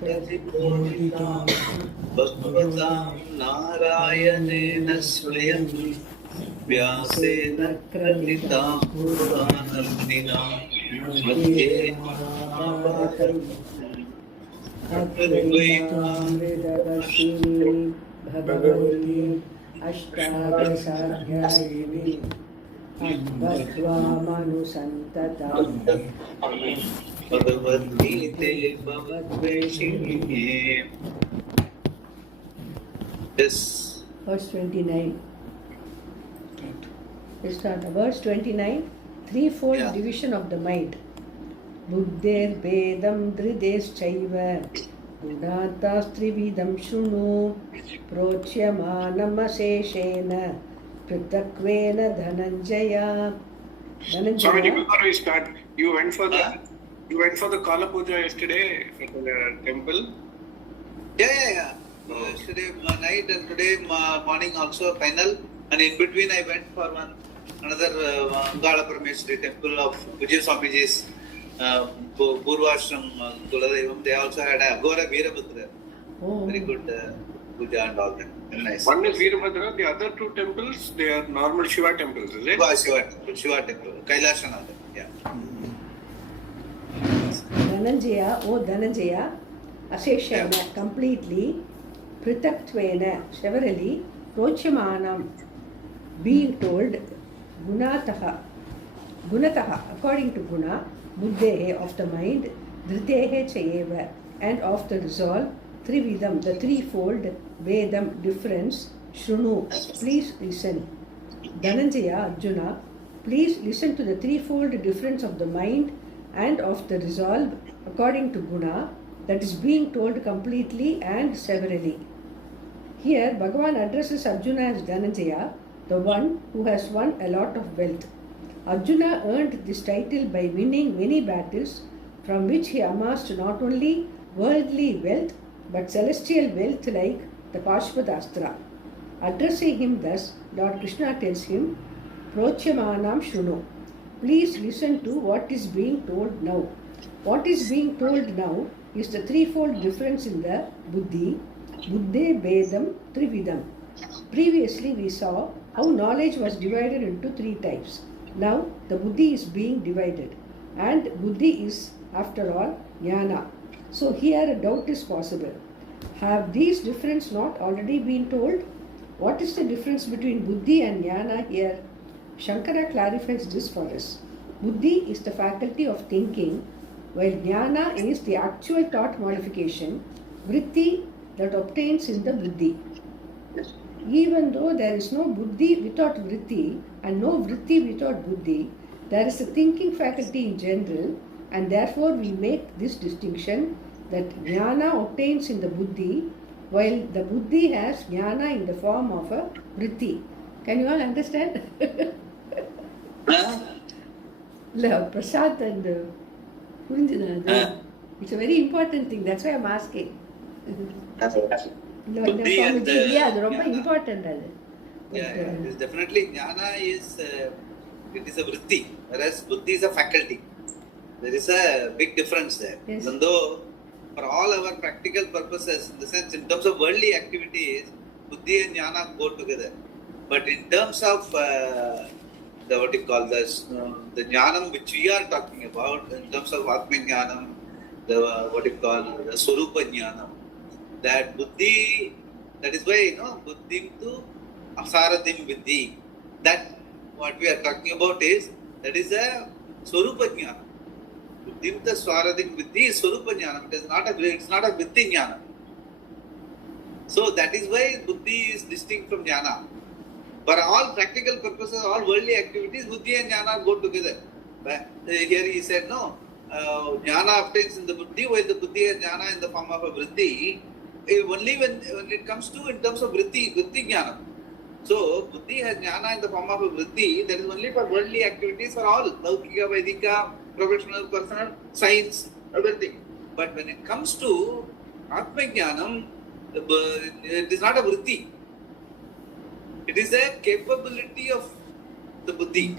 प्रतिबोधितां भगवतां नारायणेन स्वयं व्यासेन ग्रथितां पुराणमुनिना मध्ये महाभारतम् अद्वैतामृतवर्षिणी Bhagwati अष्टादशाध्यायिनी अद्वैत्वामनुसन्तताम् भगवद्गीते भगवद्वेषिणी. Yes. Verse 29. Let's start. Verse 29. Threefold division of the mind. Buddher Vedam Drideschaiva Gunatas-trividam Shunu Prochyamanam-aseshena Pritakvena Dhananjaya. Swamiji, before we start, you went for the Kala Puja yesterday at the temple? Yeah. Yesterday night and today morning also final, and in between I went for another Angala Parameshwari temple of Vijay Swamiji's Purvashram Kuladevam. They also had a Agora Veerabhadra. Very good puja and all that. Very nice. One is Veerabhadra, the other two temples, they are normal Shiva temples, is it? Shiva temple, Kailashanatha. Yeah. Dhananjaya, Aseshena, completely, Prithaktvena, severally, Prochyamanam, being told, Gunataha, according to Guna, Buddhehe, of the mind, Dhritehe Chayeva, and of the resolve, Trividam, the threefold, Vedam, difference, Shrunu, please listen. Dhananjaya, Arjuna, please listen to the threefold difference of the mind and of the resolve, according to Guna, that is being told completely and severally. Here, Bhagavan addresses Arjuna as Dhananjaya, the one who has won a lot of wealth. Arjuna earned this title by winning many battles, from which he amassed not only worldly wealth, but celestial wealth like the Pashpadastra. Addressing him thus, Lord Krishna tells him, Prochyamanam Shunu. Please listen to what is being told now. What is being told now is the threefold difference in the Buddhi, Buddhe Vedam Trividam. Previously we saw how knowledge was divided into three types. Now the Buddhi is being divided, and Buddhi is, after all, Jnana. So here a doubt is possible. Have these differences not already been told? What is the difference between Buddhi and Jnana here? Shankara clarifies this for us. Buddhi is the faculty of thinking, while Jnana is the actual thought modification, vritti, that obtains in the Buddhi. Even though there is no Buddhi without vritti and no vritti without Buddhi, there is a thinking faculty in general, and therefore we make this distinction that Jnana obtains in the Buddhi, while the Buddhi has Jnana in the form of a vritti. Can you all understand? Prasad and Purinjana, it's a very important thing. That's why I'm asking. Buddhi and very important. It is definitely Jnana is it is a vritti, whereas Buddhi is a faculty. There is a big difference there. Yes. Even though for all our practical purposes, in the sense, in terms of worldly activities, Buddhi and Jnana go together. But in terms of the Jnanam which we are talking about, in terms of Atma Jnanam, the Swarupa Jnanam, that Buddhi, that is why, Buddhim tu Asaradim Vidhi. That what we are talking about is, that is a Swarupa Jnanam. Buddhim tu Swaradim Vidhi is Swarupa Jnanam. It's not a Vidhi Jnanam. So that is why Buddhi is distinct from Jnana. For all practical purposes, all worldly activities, Buddhi and Jnana go together. But here he said, no, Jnana obtains in the Buddhi, while the Buddhi and Jnana in the form of a Vritti, only when it comes to in terms of Vritti Jnana. So, Buddhi has Jnana in the form of a Vritti, that is only for worldly activities, for all, Laukika, Vaidika, professional, personal, science, everything. But when it comes to Atma Jnanam, it is not a Vritti. It is a capability of the Buddhi.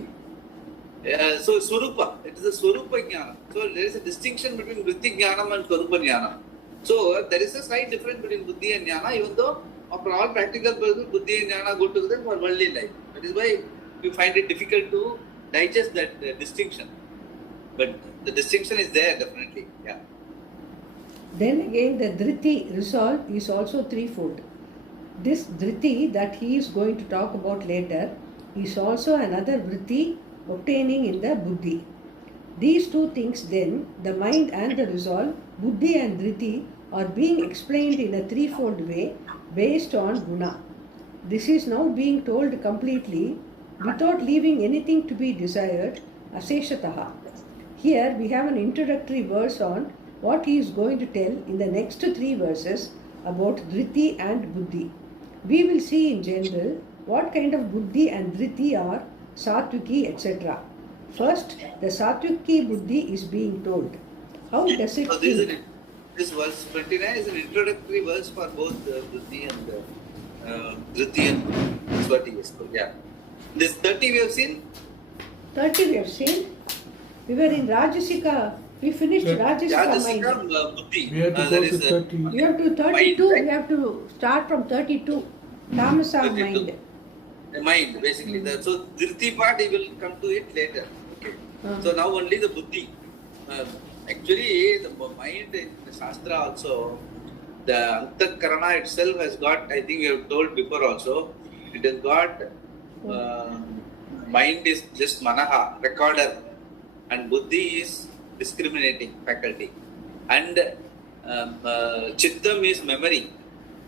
So, Swarupa, it is a Swarupa Jnana. So, there is a distinction between Vritti Jnanam and Swarupa Jnana. So there is a slight difference between buddhi and jnana, even though for all practical purposes, buddhi and jnana go together for worldly life. That is why you find it difficult to digest that distinction. But the distinction is there definitely. Yeah. Then again, the dhriti, resolve, is also threefold. This dhriti that he is going to talk about later is also another vritti obtaining in the buddhi. These two things then, the mind and the resolve, buddhi and dhriti, are being explained in a threefold way based on guna. This is now being told completely without leaving anything to be desired, aseshataha. Here we have an introductory verse on what he is going to tell in the next 3 verses about dhriti and buddhi. We will see in general what kind of buddhi and dhriti are, satviki, etc. First, the satviki buddhi is being told. How does it So feel? this verse 29 is an introductory verse for both buddhi and dhriti and that's what he is called. Yeah. This 30 we have seen. 30 we have seen. We were in Rajasika. We finished Rajasika mind. Buddhi. We have to That go to is, 30. You have to 32. Mind, right? We have to start from 32. Tamasa 32. mind. The mind, basically. So, dhriti part, he will come to it later. Okay. So, now only the buddhi. Actually, the mind in the Shastra also, the Antakarana itself has got, I think we have told before also, it has got, mind is just manaha, recorder, and buddhi is discriminating faculty. And chittam is memory,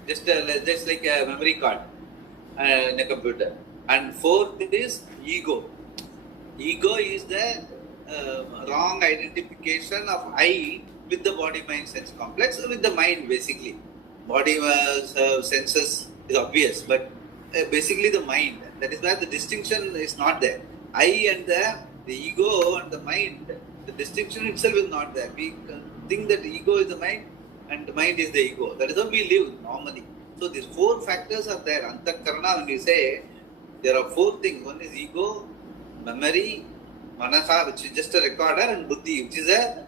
just like a memory card in a computer. And fourth is ego. Ego is the wrong identification of I with the body mind sense complex, with the mind basically. Body senses is obvious, but basically the mind. That is where the distinction is not there. I and the ego and the mind, the distinction itself is not there. We think that ego is the mind and the mind is the ego. That is how we live normally. So these 4 factors are there. Antakarana, when we say, there are 4 things. One is ego, memory, manasa, which is just a recorder, and buddhi, which is a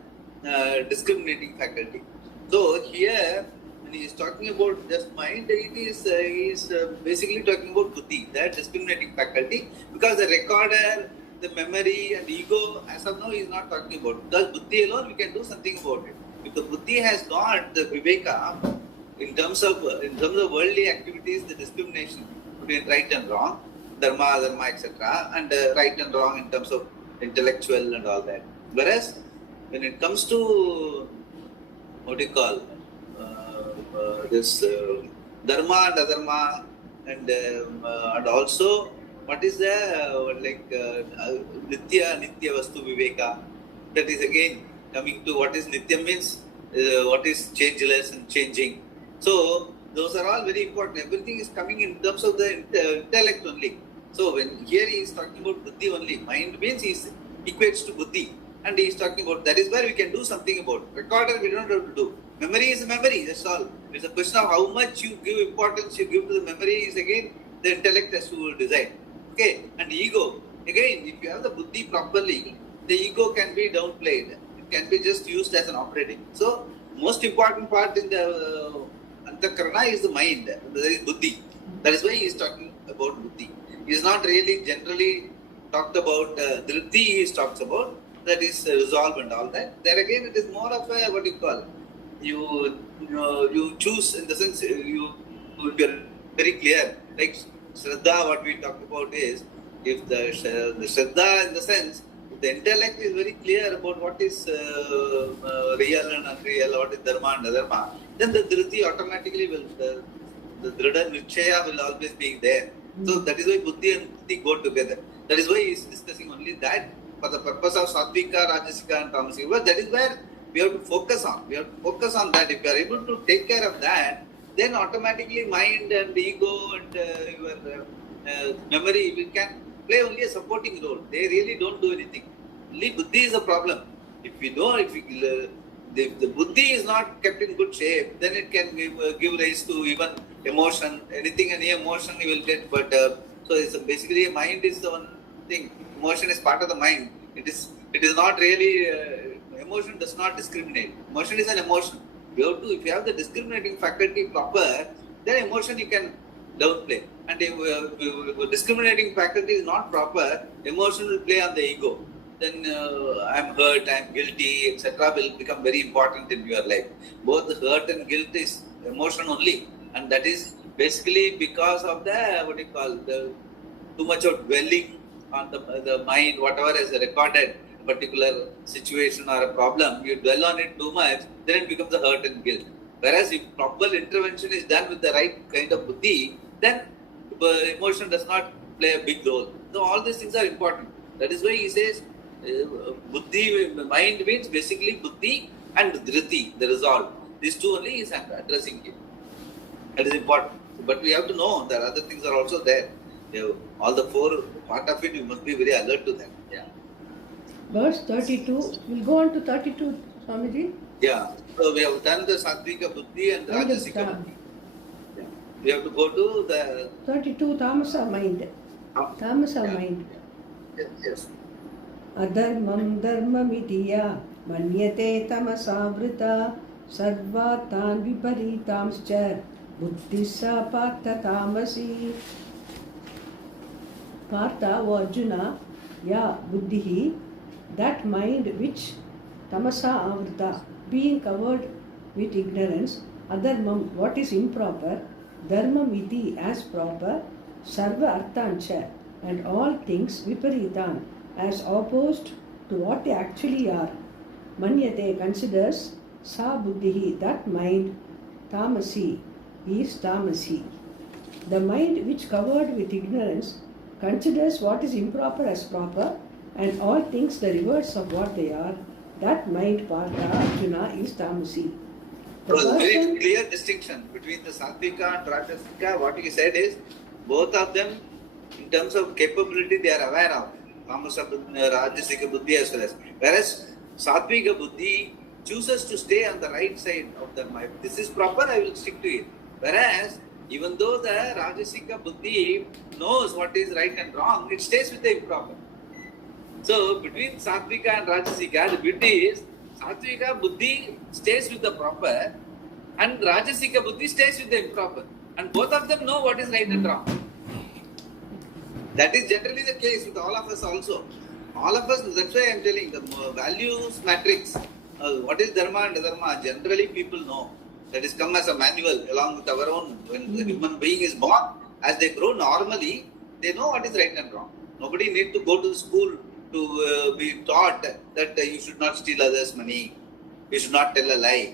discriminating faculty. So here, when he is talking about just mind, it is he is basically talking about buddhi, that discriminating faculty, because the recorder, the memory and ego, as of now, he is not talking about. Because buddhi alone, we can do something about it. If the buddhi has got the viveka, in terms of worldly activities, the discrimination between right and wrong, dharma, etc., and right and wrong in terms of intellectual and all that. Whereas when it comes to what do you call this dharma and adharma, and also what is the nitya vastu viveka, that is again coming to what is nitya means, what is changeless and changing. So those are all very important. Everything is coming in terms of the intellect only. So when here he is talking about buddhi only, mind means he equates to buddhi, and he is talking about, that is where we can do something about. Recorder we don't have to do. Memory is a memory, that's all. It's a question of how much you give importance you give to the memory is again the intellect has to decide. Okay, and ego, again, if you have the buddhi properly, the ego can be downplayed. It can be just used as an operating. So most important part in the Antakarana is the mind, that is buddhi. That is why he is talking about buddhi. He is not really generally talked about dhriti, he talks about, that is resolve and all that. There again, it is more of a, what you call, you choose, in the sense, you will be very clear. Like Shraddha, what we talked about is, if the Shraddha, in the sense, if the intellect is very clear about what is real and unreal, what is dharma and adharma, then the dhriti automatically will, the dhrida nichaya will always be there. So that is why buddhi and dhriti go together. That is why he is discussing only that for the purpose of sattvika, rajasika and tamasika. But that is where we have to focus on. We have to focus on that. If you are able to take care of that, then automatically mind and ego and your memory, we can play only a supporting role. They really don't do anything. Only buddhi is a problem. If the buddhi is not kept in good shape, then it can give rise to even emotion. Any emotion you will get. But so it's basically mind is the one thing. Emotion is part of the mind. It is not really. Emotion does not discriminate. Emotion is an emotion. if you have the discriminating faculty proper, then emotion you can downplay. And if discriminating faculty is not proper, emotion will play on the ego. Then I'm hurt, I'm guilty, etc. will become very important in your life. Both hurt and guilt is emotion only, and that is basically because of the too much of dwelling on the mind, whatever is recorded, particular situation or a problem, you dwell on it too much, then it becomes a hurt and guilt. Whereas if proper intervention is done with the right kind of buddhi, then emotion does not play a big role. So all these things are important. That is why he says buddhi, mind means basically buddhi and dhriti, the resolve. These two only is addressing here. That is important. But we have to know that other things are also there. All the four part of it, you must be very alert to that. Yeah. Verse 32. We'll go on to 32, Swamiji. Yeah. So we have done the Sattvika Buddhi and Rajasika Buddhi. Yeah. We have to go to the 32, Tamasa mind. Tamasa mind. Yes. Adharmam dharmamitiya manyate tamasavrita sarvatan viparitamscha buddhissa partha tamasi. Partha or Arjuna, ya buddhihi, that mind which tamasa avrita, being covered with ignorance, adharmam, what is improper, dharmam iti, as proper, sarva arthancha, and all things viparitan, as opposed to what they actually are. Manyate considers sa buddhihi, that mind, tamasi, is tamasi. The mind which covered with ignorance considers what is improper as proper, and all things the reverse of what they are. That mind, Partha, Arjuna, is tamasi. So very clear distinction between the Sattvika and Rajasika. What he said is, both of them, in terms of capability, they are aware of. Tamasa Rajasika Buddhi as well as. Whereas Sattvika Buddhi chooses to stay on the right side of the mind. This is proper, I will stick to it. Whereas, even though the Rajasika Buddhi knows what is right and wrong, it stays with the improper. So, between Sattvika and Rajasika, the beauty is, Sattvika Buddhi stays with the proper and Rajasika Buddhi stays with the improper. And both of them know what is right and wrong. That is generally the case with all of us also. All of us, that's why I am telling, the values matrix, what is Dharma and Adharma, generally people know. That is come as a manual along with our own. When the human being is born, as they grow normally, they know what is right and wrong. Nobody need to go to school to be taught that you should not steal others' money, you should not tell a lie.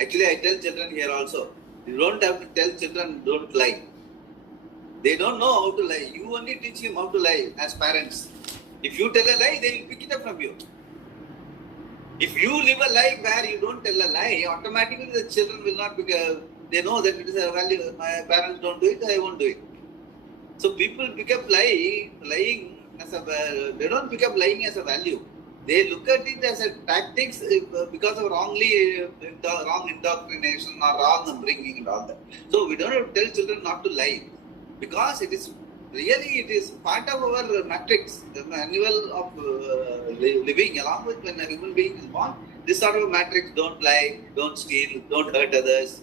Actually, I tell children here also, you don't have to tell children don't lie. They don't know how to lie. You only teach him how to lie as parents. If you tell a lie, they will pick it up from you. If you live a life where you don't tell a lie, automatically the children will not they know that it is a value. My parents don't do it, I won't do it. So people pick up lying as they don't pick up lying as a value. They look at it as a tactics because of wrong indoctrination or wrong upbringing and all that. So we don't have to tell children not to lie, because it is part of our matrix, the manual of living, along with when a human being is born. This sort of matrix: don't lie, don't steal, don't hurt others,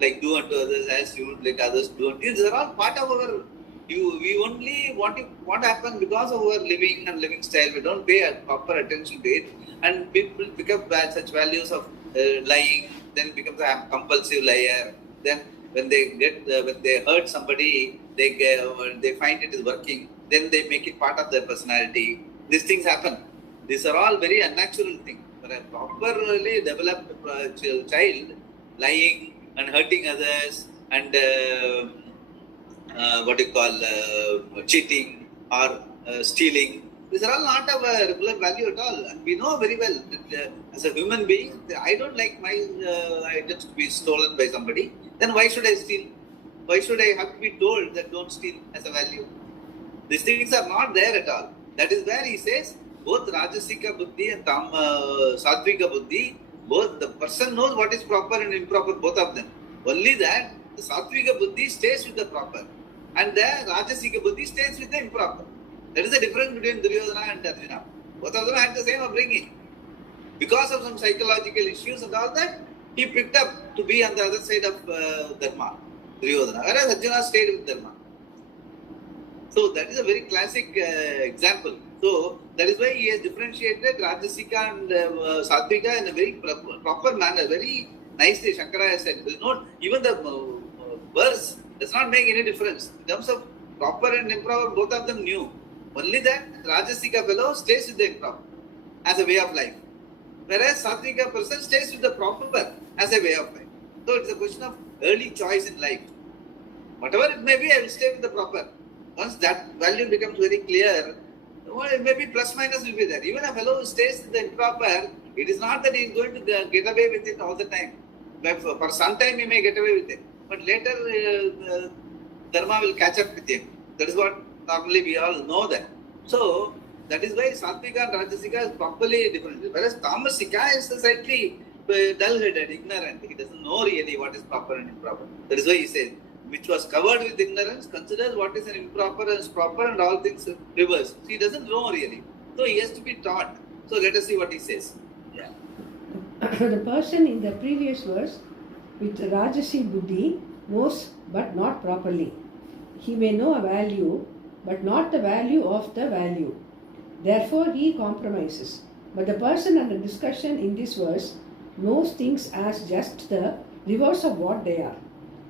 like do unto others as you would like others do unto you. These are all part of our. We only what happens because of our living and living style. We don't pay proper attention to it, and people pick up such values of lying. Then becomes a compulsive liar. Then when they hurt somebody, they find it is working. Then they make it part of their personality. These things happen. These are all very unnatural things. For a properly developed child, lying and hurting others and cheating or stealing, these are all not of a regular value at all. And we know very well that as a human being, I don't like my items to be stolen by somebody. Then why should I steal? Why should I have to be told that don't steal as a value? These things are not there at all. That is where he says both Rajasika Buddhi and Sattvika Buddhi, both the person knows what is proper and improper, both of them. Only that the Sattvika Buddhi stays with the proper and the Rajasika Buddhi stays with the improper. That is the difference between Duryodhana and Arjuna. Both of them had the same upbringing. Because of some psychological issues and all that, he picked up to be on the other side of Dharma, Duryodhana, whereas Arjuna stayed with Dharma. So that is a very classic example. So that is why he has differentiated Rajasika and Sattvika in a very proper manner, very nicely. Shankara has said, even the verse does not make any difference. In terms of proper and improper, both of them knew. Only that Rajasika fellow stays with the improper as a way of life. Whereas Sattvika person stays with the proper as a way of life. So it's a question of early choice in life. Whatever it may be, I will stay with the proper. Once that value becomes very clear, maybe plus minus will be there. Even a fellow who stays with the improper, it is not that he is going to get away with it all the time. For some time he may get away with it. But later Dharma will catch up with him. That is what normally we all know that. So that is why Sattvika and Rajasika is properly different. Whereas Tamasika is slightly dull-headed, ignorant. He doesn't know really what is proper and improper. That is why he says, which was covered with ignorance, considers what is an improper as proper and all things reverse. He doesn't know really. So he has to be taught. So let us see what he says. Yeah. The person in the previous verse with Rajasi Buddhi knows but not properly. He may know a value but not the value of the value. Therefore he compromises. But the person under discussion in this verse knows things as just the reverse of what they are.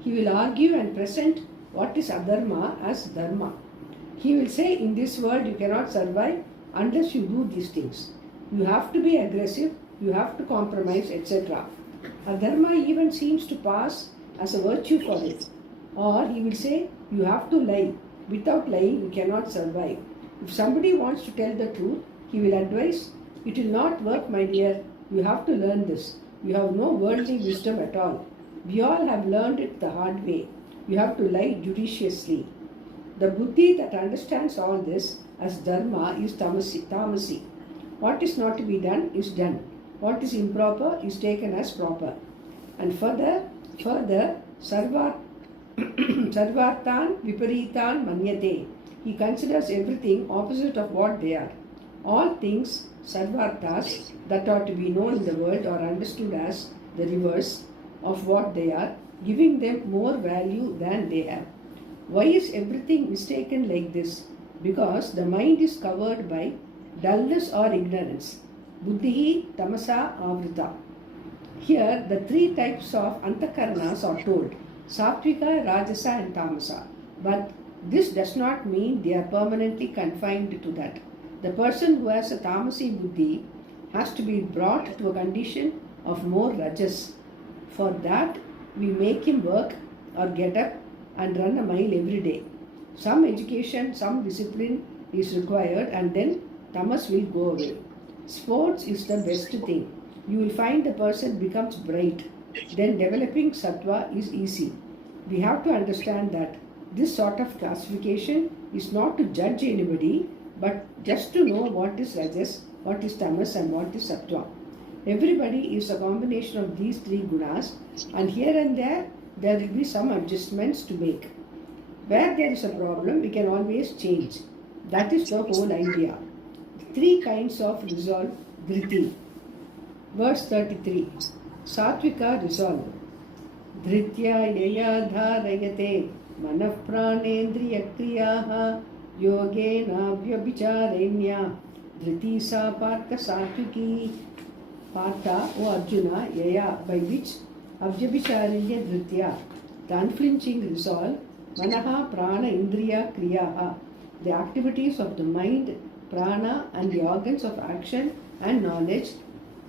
He will argue and present what is adharma as dharma. He will say, in this world you cannot survive unless you do these things. You have to be aggressive, you have to compromise, etc. Adharma even seems to pass as a virtue for it. Or he will say, you have to lie. Without lying you cannot survive. If somebody wants to tell the truth, he will advise, it will not work, my dear. You have to learn this. You have no worldly wisdom at all. We all have learned it the hard way. You have to lie judiciously. The buddhi that understands all this as dharma is tamasi. What is not to be done is done. What is improper is taken as proper. And further, sarvartan viparitan manyate. He considers everything opposite of what they are. All things, sarvartas, that are to be known in the world are understood as the reverse of what they are, giving them more value than they have. Why is everything mistaken like this? Because the mind is covered by dullness or ignorance. Buddhi tamasa avrita. Here the three types of antakaranas are told, Sattvika, Rajasa and Tamasa. But this does not mean they are permanently confined to that. The person who has a tamasi buddhi has to be brought to a condition of more rajas. For that, we make him work or get up and run a mile every day. Some education, some discipline is required, and then tamas will go away. Sports is the best thing. You will find the person becomes bright. Then developing sattva is easy. We have to understand that this sort of classification is not to judge anybody, but just to know what is rajas, what is tamas and what is sattva. Everybody is a combination of these three gunas, and here and there will be some adjustments to make. Where there is a problem, we can always change. That is the whole idea. Three kinds of resolve, dhriti. Verse 33. Sattvika resolve. Dhritya yaya dharayate manah pranendriya kriyaha yogena vyabhicharenya dhriti sa partha sattviki. Partha, O Arjuna, yaya, by which Avjabhicharanya Dhritya, the unflinching resolve, Manaha Prana Indriya Kriyaha, the activities of the mind, prana and the organs of action and knowledge,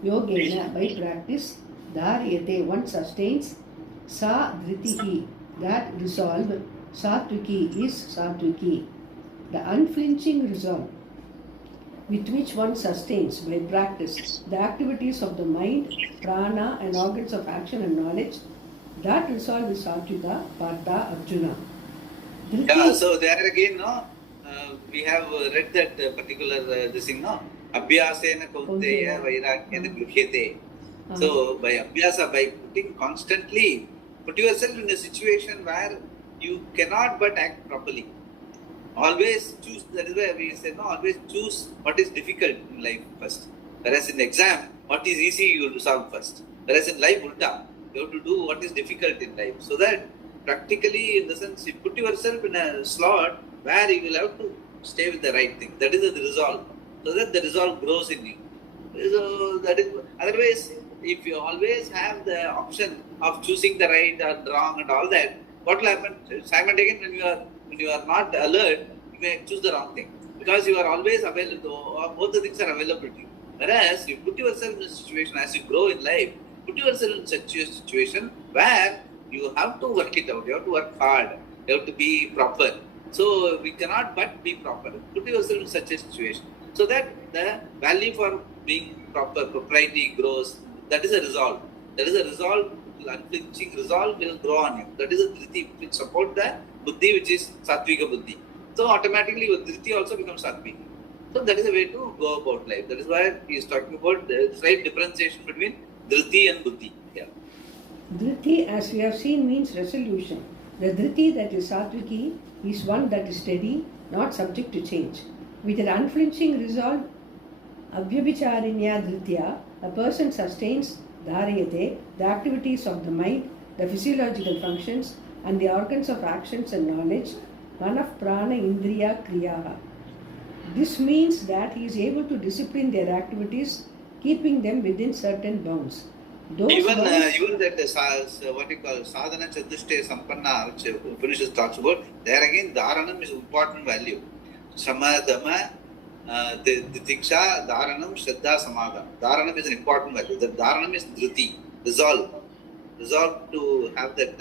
Yogena, by practice, Dharyate, one sustains, Sa Dhritihi, that resolve, Sattviki is Sattviki, the unflinching resolve, with which one sustains by practice the activities of the mind, prana and organs of action and knowledge, that resolve is Sattvika, Partha, Arjuna. Yeah, so there again, we have read that particular this thing, Abhyasena Kaunteya Vairagyena Gluhyate. So by Abhyasa, by constantly put yourself in a situation where you cannot but act properly. Always choose, that is why we say, always choose what is difficult in life first. Whereas in exam, what is easy you will solve first. Whereas in life, ulta, you have to do what is difficult in life. So that practically, in the sense, you put yourself in a slot where you will have to stay with the right thing. That is the resolve. So that the resolve grows in you. So that is, otherwise, if you always have the option of choosing the right or wrong and all that, what will happen? Simon again, when you are not alert, you may choose the wrong thing because you are always available. Both the things are available to you. Whereas you put yourself in a situation as you grow in life, put yourself in such a situation where you have to work it out. You have to work hard. You have to be proper. So we cannot but be proper. Put yourself in such a situation so that the value for being proper, propriety grows. That is a resolve. That is a resolve. Unflinching resolve will grow on you. That is a dhriti which support the buddhi, which is sattvika buddhi. So automatically your dhriti also becomes sattvika. So that is a way to go about life. That is why he is talking about the slight differentiation between dhriti and buddhi. Yeah. Dhriti, as we have seen, means resolution. The dhriti that is sattviki is one that is steady, not subject to change. With an unflinching resolve, avyabhicharinya dhritya, a person sustains dharayate, the activities of the mind, the physiological functions, and the organs of actions and knowledge, manah prana indriya kriyaha. This means that he is able to discipline their activities, keeping them within certain bounds. Even that what you call sadhana chatushtaya sampanna, which Upanishad talks about, there again dharanam is important value. Samadama, Tiksha, Dharanam, Shraddha, Samadha. Dharanam is an important value. The Dharanam is Dhriti, resolve. Resolve to have that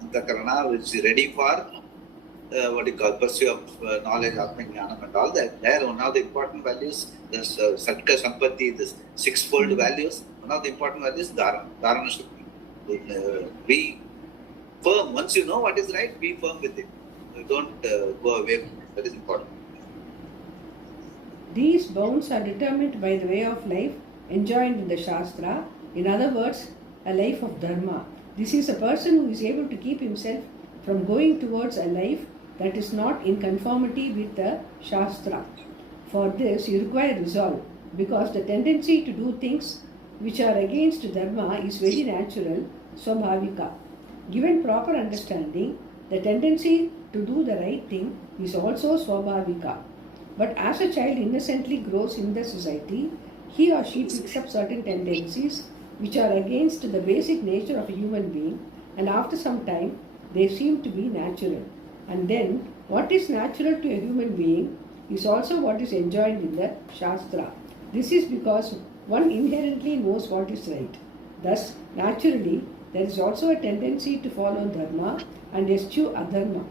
Antakarana which is ready for pursuit of knowledge, Atma Jnanam and all that. There, one of the important values, the Satka Sampati, the sixfold values, one of the important values is Dharana. Dharana should be firm. Once you know what is right, be firm with it. Don't go away from it. That is important. These bounds are determined by the way of life enjoined in the Shastra, in other words, a life of dharma. This is a person who is able to keep himself from going towards a life that is not in conformity with the Shastra. For this, you require resolve, because the tendency to do things which are against dharma is very natural, swabhavika. Given proper understanding, the tendency to do the right thing is also swabhavika. But as a child innocently grows in the society, he or she picks up certain tendencies which are against the basic nature of a human being, and after some time they seem to be natural. And then what is natural to a human being is also what is enjoined in the Shastra. This is because one inherently knows what is right. Thus, naturally, there is also a tendency to follow dharma and eschew adharma.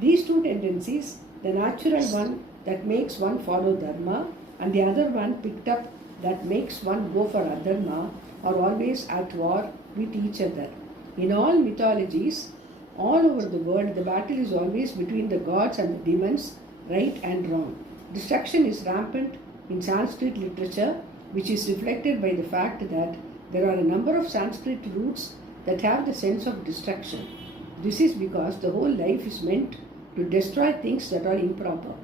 These two tendencies, the natural one that makes one follow dharma and the other one picked up that makes one go for adharma, are always at war with each other. In all mythologies, all over the world, the battle is always between the gods and the demons, right and wrong. Destruction is rampant in Sanskrit literature, which is reflected by the fact that there are a number of Sanskrit roots that have the sense of destruction. This is because the whole life is meant to destroy things that are improper.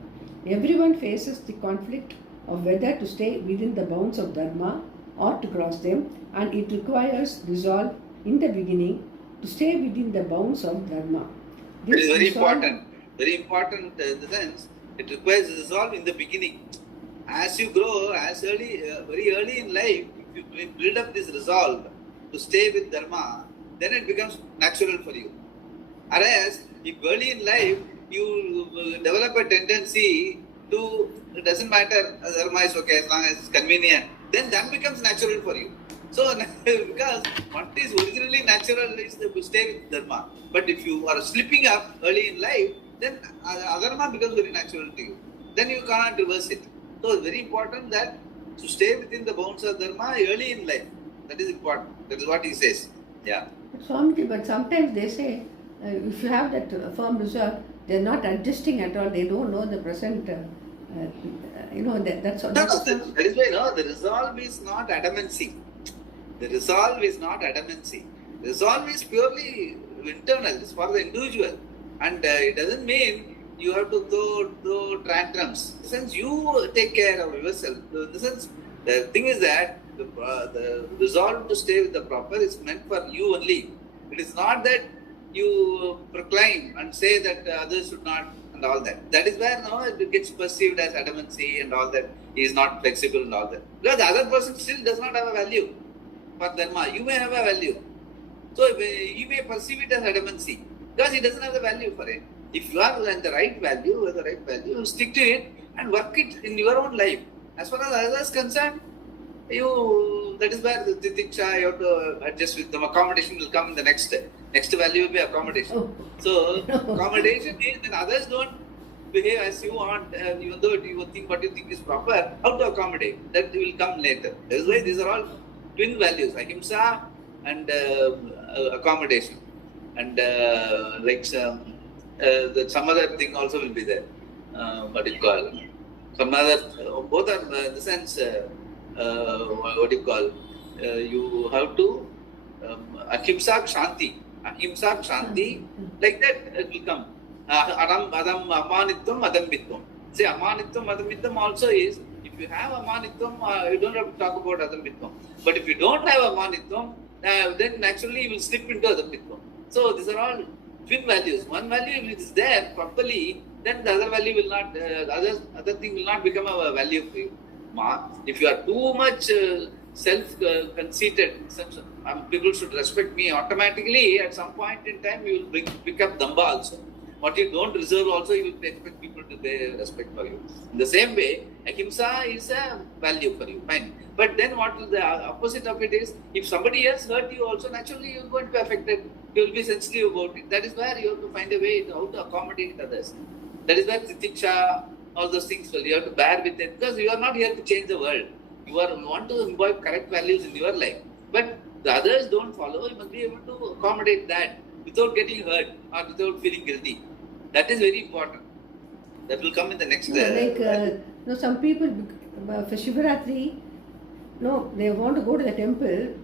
Everyone faces the conflict of whether to stay within the bounds of dharma or to cross them, and it requires resolve in the beginning to stay within the bounds of dharma. This is very important. Very important in the sense it requires resolve in the beginning. As you grow, very early in life, if you build up this resolve to stay with dharma, then it becomes natural for you. Whereas, if early in life you develop a tendency to, it doesn't matter, dharma is okay as long as it's convenient, then that becomes natural for you. So, because what is originally natural is to stay with dharma. But if you are slipping up early in life, then adharma becomes very natural to you. Then you can't reverse it. So, it's very important that to stay within the bounds of dharma early in life. That is important. That is what he says. Yeah. But sometimes they say, if you have that firm resolve, they are not adjusting at all. They don't know the present. That's all. That is why the resolve is not adamancy. The resolve is not adamancy. Resolve is purely internal. It's for the individual, and it doesn't mean you have to throw tantrums. In the sense, you take care of yourself. In the sense, The thing is that the resolve to stay with the proper is meant for you only. It is not that you proclaim and say that others should not and all that. That is where it gets perceived as adamancy and all that. He is not flexible and all that. Because the other person still does not have a value for dharma. You may have a value. So he may perceive it as adamancy because he doesn't have the value for it. If you are in the right value, you stick to it and work it in your own life. As far as others concerned, that is where the titiksha, you have to adjust with them. Accommodation will come in the next value will be accommodation. Oh. So accommodation is when others don't behave as you want, even though you think what you think is proper, how to accommodate, that will come later. That is why these are all twin values, ahimsa and accommodation. And some other thing also will be there. What do you call? Some other, both are in the sense, you have to ahimsa shanti, like that it will come. Adam amanitvam adambitvam. See, amanitvam adambitvam also is, if you have amanitvam, you don't have to talk about adambitvam. But if you don't have amanitvam, then naturally you will slip into adambitvam. So these are all twin values. One value is there properly, then the other value will not, other thing will not become a value for you. If you are too much self-conceited, people should respect me, automatically at some point in time you will pick up damba also. What you don't reserve also, you will expect people to pay respect for you. In the same way, ahimsa is a value for you, fine. But then what is the opposite of it is, if somebody else hurt you also, naturally you are going to be affected. You will be sensitive about it. That is where you have to find a way how to accommodate others. That is where titiksha, all those things, you have to bear with it, because you are not here to change the world. You want to imbibe correct values in your life. But the others don't follow, you must be able to accommodate that without getting hurt or without feeling guilty. That is very important. That will come in the next... some people, for Shivaratri, they want to go to the temple,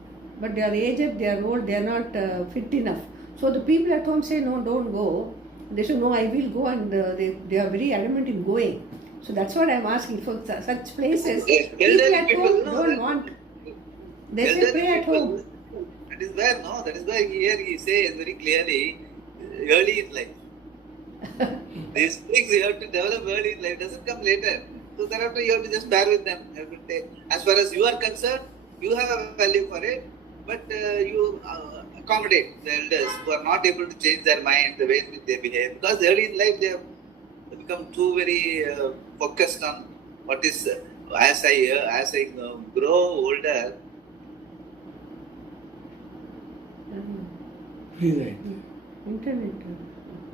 but they are aged, they are old, they are not fit enough. So the people at home say, no, don't go. They say, no, I will go, and they are very adamant in going. So that's what I am asking. For such places, people at home don't want. They say, pray at home. That is where here he says very clearly, early in life. These things you have to develop early in life, it doesn't come later. So thereafter you have to just bear with them. As far as you are concerned, you have a value for it, but you accommodate the elders who are not able to change their mind, the way in which they behave. Because early in life they have become too very focused on what is, as I grow older. Internet.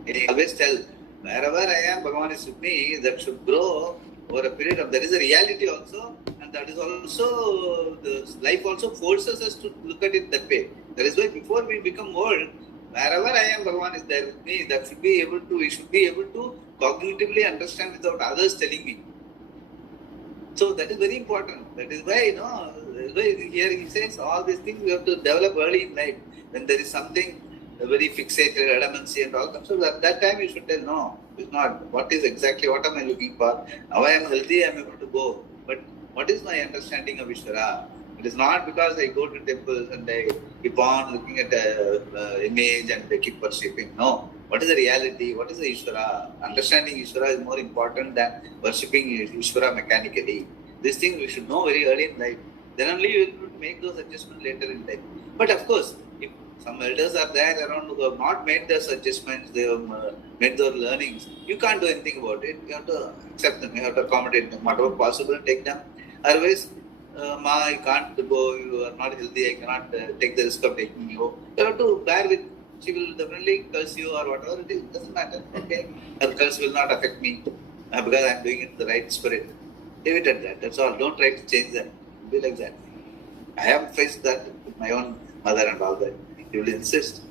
I always tell, wherever I am, Bhagavan is with me, that should grow over a period of, there is a reality also, and that is also, the life also forces us to look at it that way. That is why before we become old, wherever I am, Bhagavan is there with me, that should be able to, we should be able to cognitively understand without others telling me. So that is very important. That is why, here he says all these things we have to develop early in life. When there is something very fixated, adamancy and all that. So at that time you should tell, no, it's not. What am I looking for? Now I am healthy, I am able to go. But what is my understanding of Ishvara? It is not because I go to temples and I keep on looking at the image and I keep worshipping. No. What is the reality? What is the Ishvara? Understanding Ishvara is more important than worshipping Ishvara mechanically. These things we should know very early in life. Then only you will make those adjustments later in life. But of course, if some elders are there around who have not made those adjustments, they have made those learnings, you can't do anything about it. You have to accept them, you have to accommodate them, whatever possible, take them. Otherwise, I can't go, you are not healthy, I cannot take the risk of taking you. You have to bear with, she will definitely curse you or whatever it is, it doesn't matter, okay? Her curse will not affect me because I am doing it in the right spirit. Leave it at that, that's all. Don't try to change them. Be like that. I have faced that with my own mother and all that. She will insist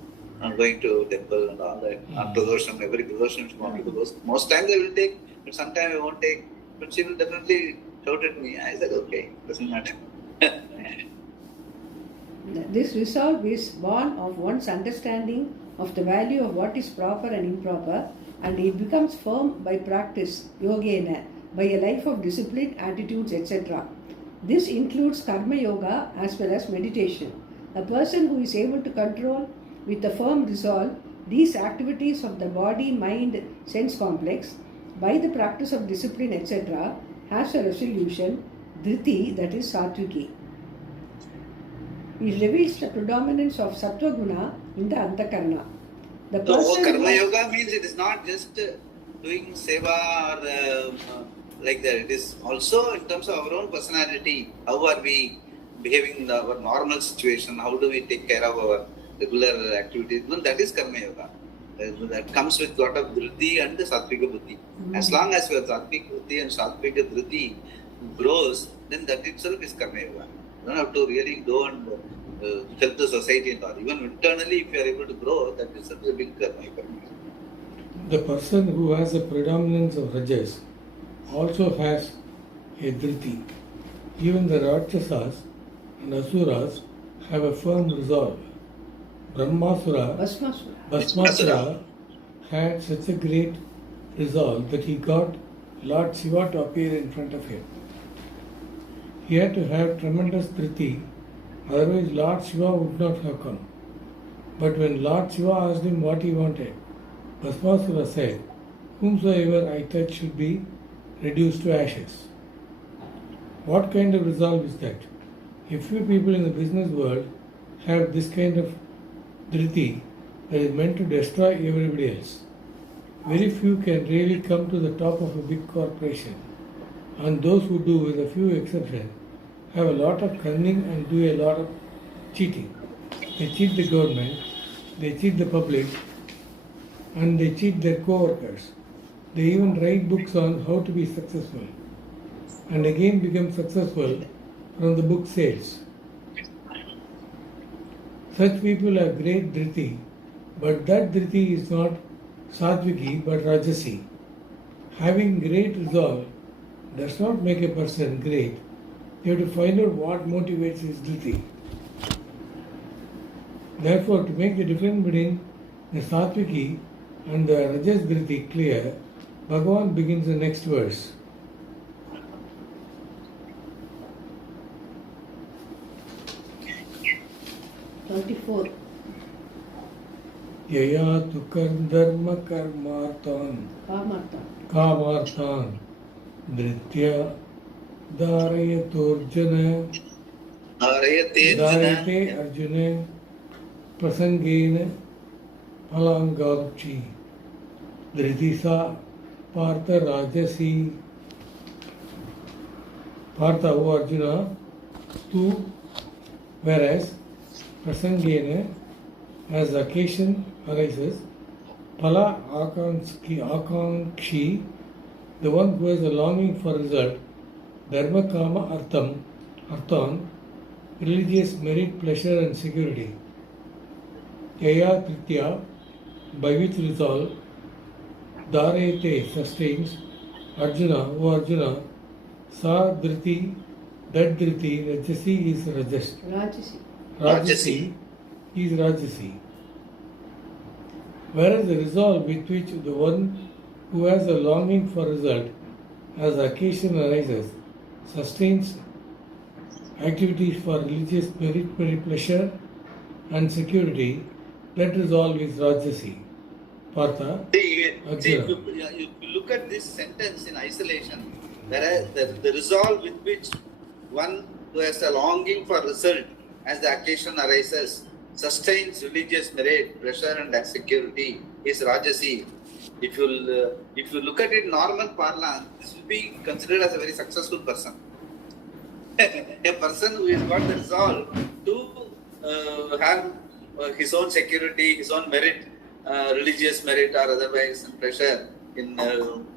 on going to temple and all that. On Pradosham, every Pradosham she wants to go. Most times I will take, but sometimes I won't take. But she will definitely shout at me. I said, okay, doesn't matter. This resolve is born of one's understanding of the value of what is proper and improper, and it becomes firm by practice, yogena, by a life of discipline, attitudes, etc. This includes karma yoga as well as meditation. A person who is able to control with a firm resolve these activities of the body, mind, sense complex by the practice of discipline, etc., has a resolution, dhriti, that is satviki. It reveals the predominance of sattva guna in the antakarna. The person karma yoga means it is not just doing seva or like that. It is also in terms of our own personality. How are we behaving in our normal situation? How do we take care of our regular activities? No, that is karma yoga. That comes with lot of dhriti and sattvika buddhi. As long as your sattvika buddhi and sattvika dhriti grows, then that itself is karma yoga. You don't have to really go and help the society and all. Even internally, if you are able to grow, that itself is a big karma yoga. The person who has a predominance of rajas also has a dhriti. Even the Rakshasas and Asuras have a firm resolve. Bhasmasura had such a great resolve that he got Lord Shiva to appear in front of him. He had to have tremendous dhriti, otherwise Lord Shiva would not have come. But when Lord Shiva asked him what he wanted, Bhasmasura said, "Whomsoever I touch should be reduced to ashes." What kind of resolve is that? A few people in the business world have this kind of dhriti that is meant to destroy everybody else. Very few can really come to the top of a big corporation, and those who do, with a few exceptions, have a lot of cunning and do a lot of cheating. They cheat the government, they cheat the public, and they cheat their co-workers. They even write books on how to be successful, and again become successful from the book sales. Such people have great dhriti, but that dhriti is not sattviki but rajasi. Having great resolve does not make a person great. You have to find out what motivates his dhriti. Therefore, to make the difference between the sattviki and the rajas dhriti clear, Bhagavan begins the next verse. Yaya tu dharma karmartan kamartan dhritya darayatorjana darayate arjuna prasangena palangalchi dhritisa partha rajasi. Partha, O Arjuna, tu, whereas prasangena, as occasion arises, pala akankshi, the one who has a longing for result, dharma kama arthan, religious merit, pleasure and security. Yaya tritya, by which resolve, dharayate, sustains, Arjuna, O Arjuna, sa dhriti, that dhriti, rajasi is Rajasi is Rajasi. Whereas the resolve with which the one who has a longing for result as occasion arises sustains activities for religious merit, pleasure and security, that resolve is Rajasi. Partha. If you look at this sentence in isolation, whereas the resolve with which one who has a longing for result as the occasion arises sustains religious merit, pleasure and security is Rajasi. If you look at it normal parlance, this will be considered as a very successful person. A person who has got the resolve to have his own security, his own merit, religious merit or otherwise pleasure in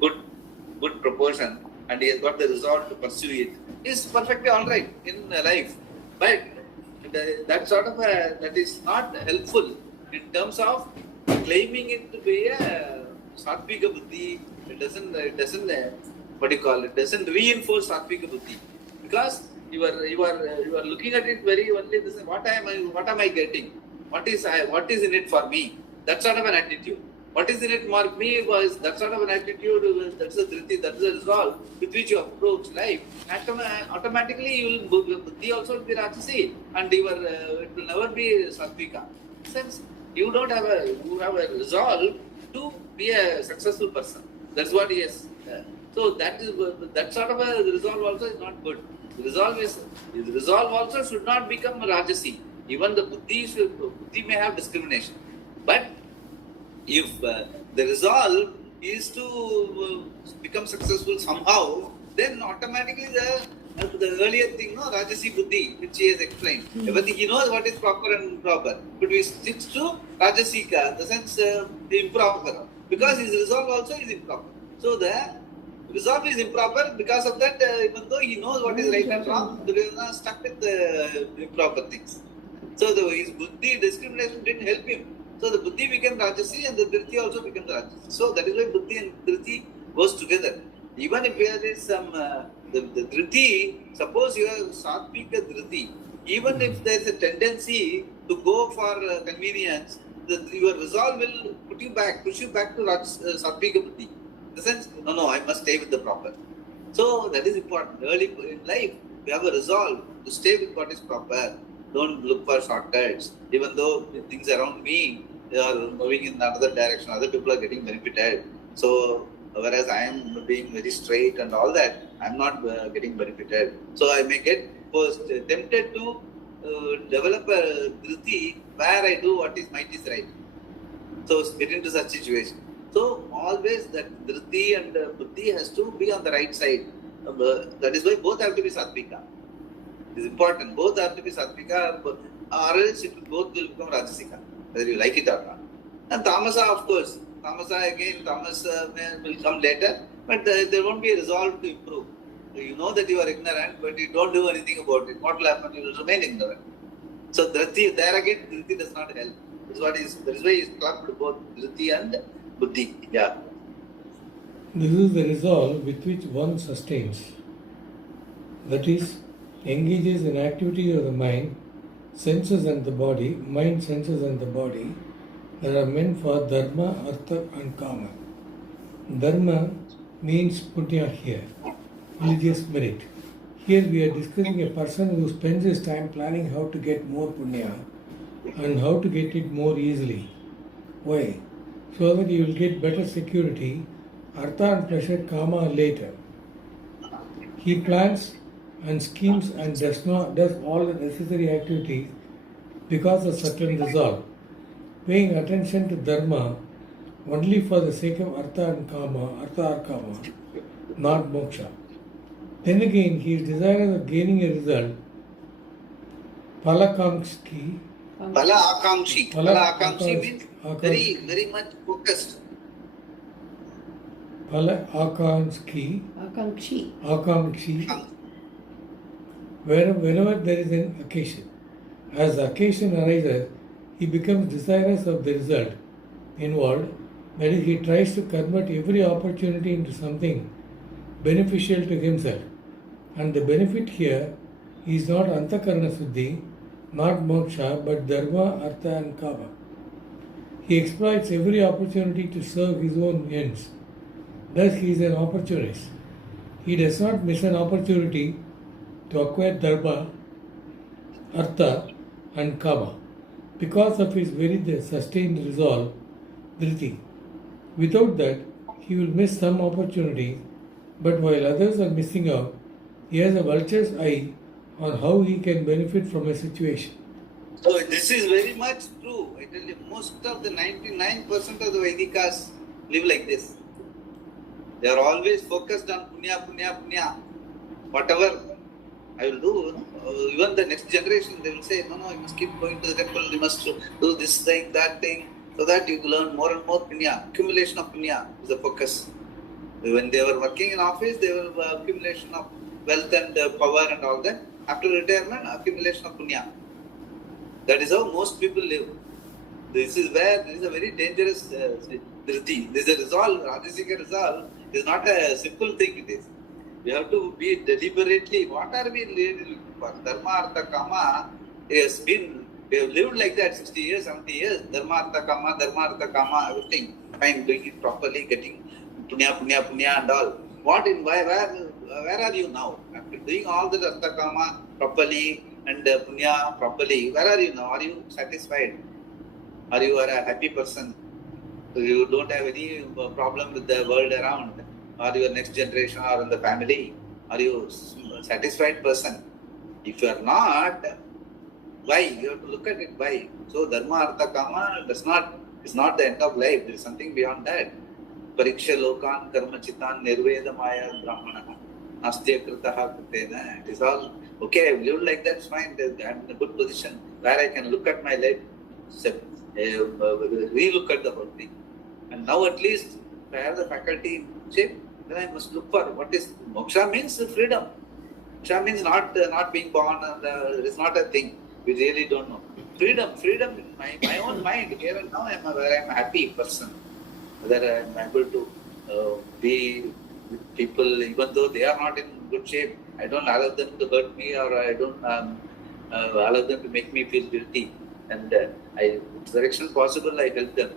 good proportion, and he has got the resolve to pursue it, is perfectly all right in life. But that is not helpful in terms of claiming it to be a sattvika buddhi. It doesn't doesn't reinforce sattvika buddhi, because you are looking at it very only this, what am I getting, what is in it for me, that sort of an attitude. What is in it for me was that sort of an attitude, that's a dhriti, that's a resolve with which you approach life. Automatically, you will buddhi also will be rajasi, and it will never be sattvika. Since you have a resolve to be a successful person. That's what he is. So that sort of a resolve also is not good. Resolve also should not become rajasi. Even the buddhi may have discrimination, but if the resolve is to become successful somehow, then automatically the earlier thing, no, Rajasi Buddhi, which he has explained, everything he knows what is proper and improper. But we stick to Rajasika, the sense the improper, because his resolve also is improper. So the resolve is improper, because of that, even though he knows what is right and wrong, he is not stuck with the improper things. So his Buddhi discrimination didn't help him. So the Buddhi became Rajasi and the Dhriti also became Rajasi. So that is why Buddhi and Dhriti goes together. Even if there is some, the Dhriti, suppose you have Sattvika Dhriti, even if there is a tendency to go for convenience, your resolve will push you back to Sattvika Buddhi. In the sense, no, I must stay with the proper. So that is important. Early in life, we have a resolve to stay with what is proper. Don't look for shortcuts. Even though things around me, they are moving in another direction, other people are getting benefited. So, whereas I am being very straight and all that, I am not getting benefited. So, I may get tempted to develop a dhriti where I do what is might is right. So, get into such situation. So, always that dhriti and buddhi has to be on the right side. That is why both have to be sattvika. It is important. Both have to be sattvika, or else both will become rajasika, whether you like it or not. And tamasa, of course. Tamas will come later, but there won't be a resolve to improve. You know that you are ignorant, but you don't do anything about it. What will happen? You will remain ignorant. So dhriti, there again, dhriti does not help. That is why he is clubbed both dhriti and buddhi. Yeah. This is the resolve with which one sustains. That is, engages in activity of the mind, senses and the body, mind, senses and the body, that are meant for dharma, artha and kama. Dharma means punya here, religious merit. Here we are discussing a person who spends his time planning how to get more punya and how to get it more easily. Why? So that he will get better security, artha and pleasure, kama later. He plans and schemes and does all the necessary activities because of certain resolve, paying attention to dharma only for the sake of artha or kama, not moksha. Then again, he is desirous of gaining a result, palakamshi. Pala-akamshi means very much focused. Pala-akamshi. Whenever there is an occasion. As the occasion arises, he becomes desirous of the result involved. That is, he tries to convert every opportunity into something beneficial to himself. And the benefit here is not antakarana suddhi, not moksha, but dharma, artha and kama. He exploits every opportunity to serve his own ends. Thus, he is an opportunist. He does not miss an opportunity to acquire dharma, artha and kama because of his very sustained resolve, dhriti. Without that, he will miss some opportunity, but while others are missing out, he has a vulture's eye on how he can benefit from a situation. So this is very much true. I tell you, most of the 99% of the Vedikas live like this. They are always focused on punya. Whatever I will do, even the next generation, they will say, no, you must keep going to the temple, you must do this thing, that thing, so that you learn more and more punya. Accumulation of punya is the focus. When they were working in office, they were accumulation of wealth and power and all that. After retirement, accumulation of punya. That is how most people live. This is a very dangerous dhriti. This is a resolve, Rajasika resolve is not a simple thing it is. We have to be deliberately, what are we really looking for? Dharma, artha, kama has been We have lived like that 60 years, 70 years. Dharma, artha, kama, everything. Fine, doing it properly, getting punya, and all. Where are you now? After doing all the artha, kama properly and punya properly, where are you now? Are you satisfied? Are you a happy person? You don't have any problem with the world around, or your next generation, or in the family? Are you a satisfied person? If you are not, why? You have to look at it. Why? So dharma, artha, kama is not the end of life. There is something beyond that. Pariksha lokan karma chitan nirveda maya brahmana astya kritaha kritena. It is all okay. I've lived like that. It's fine. I'm in a good position where I can look at my life, re-look at the whole thing. And now at least if I have the faculty in shape, then I must look for what is moksha means freedom. Moksha means not being born, and it is not a thing. We really don't know. Freedom in my own mind. Here and now where I'm a happy person. Whether I'm able to be with people, even though they are not in good shape. I don't allow them to hurt me, or I don't allow them to make me feel guilty. And to the extent possible, I help them.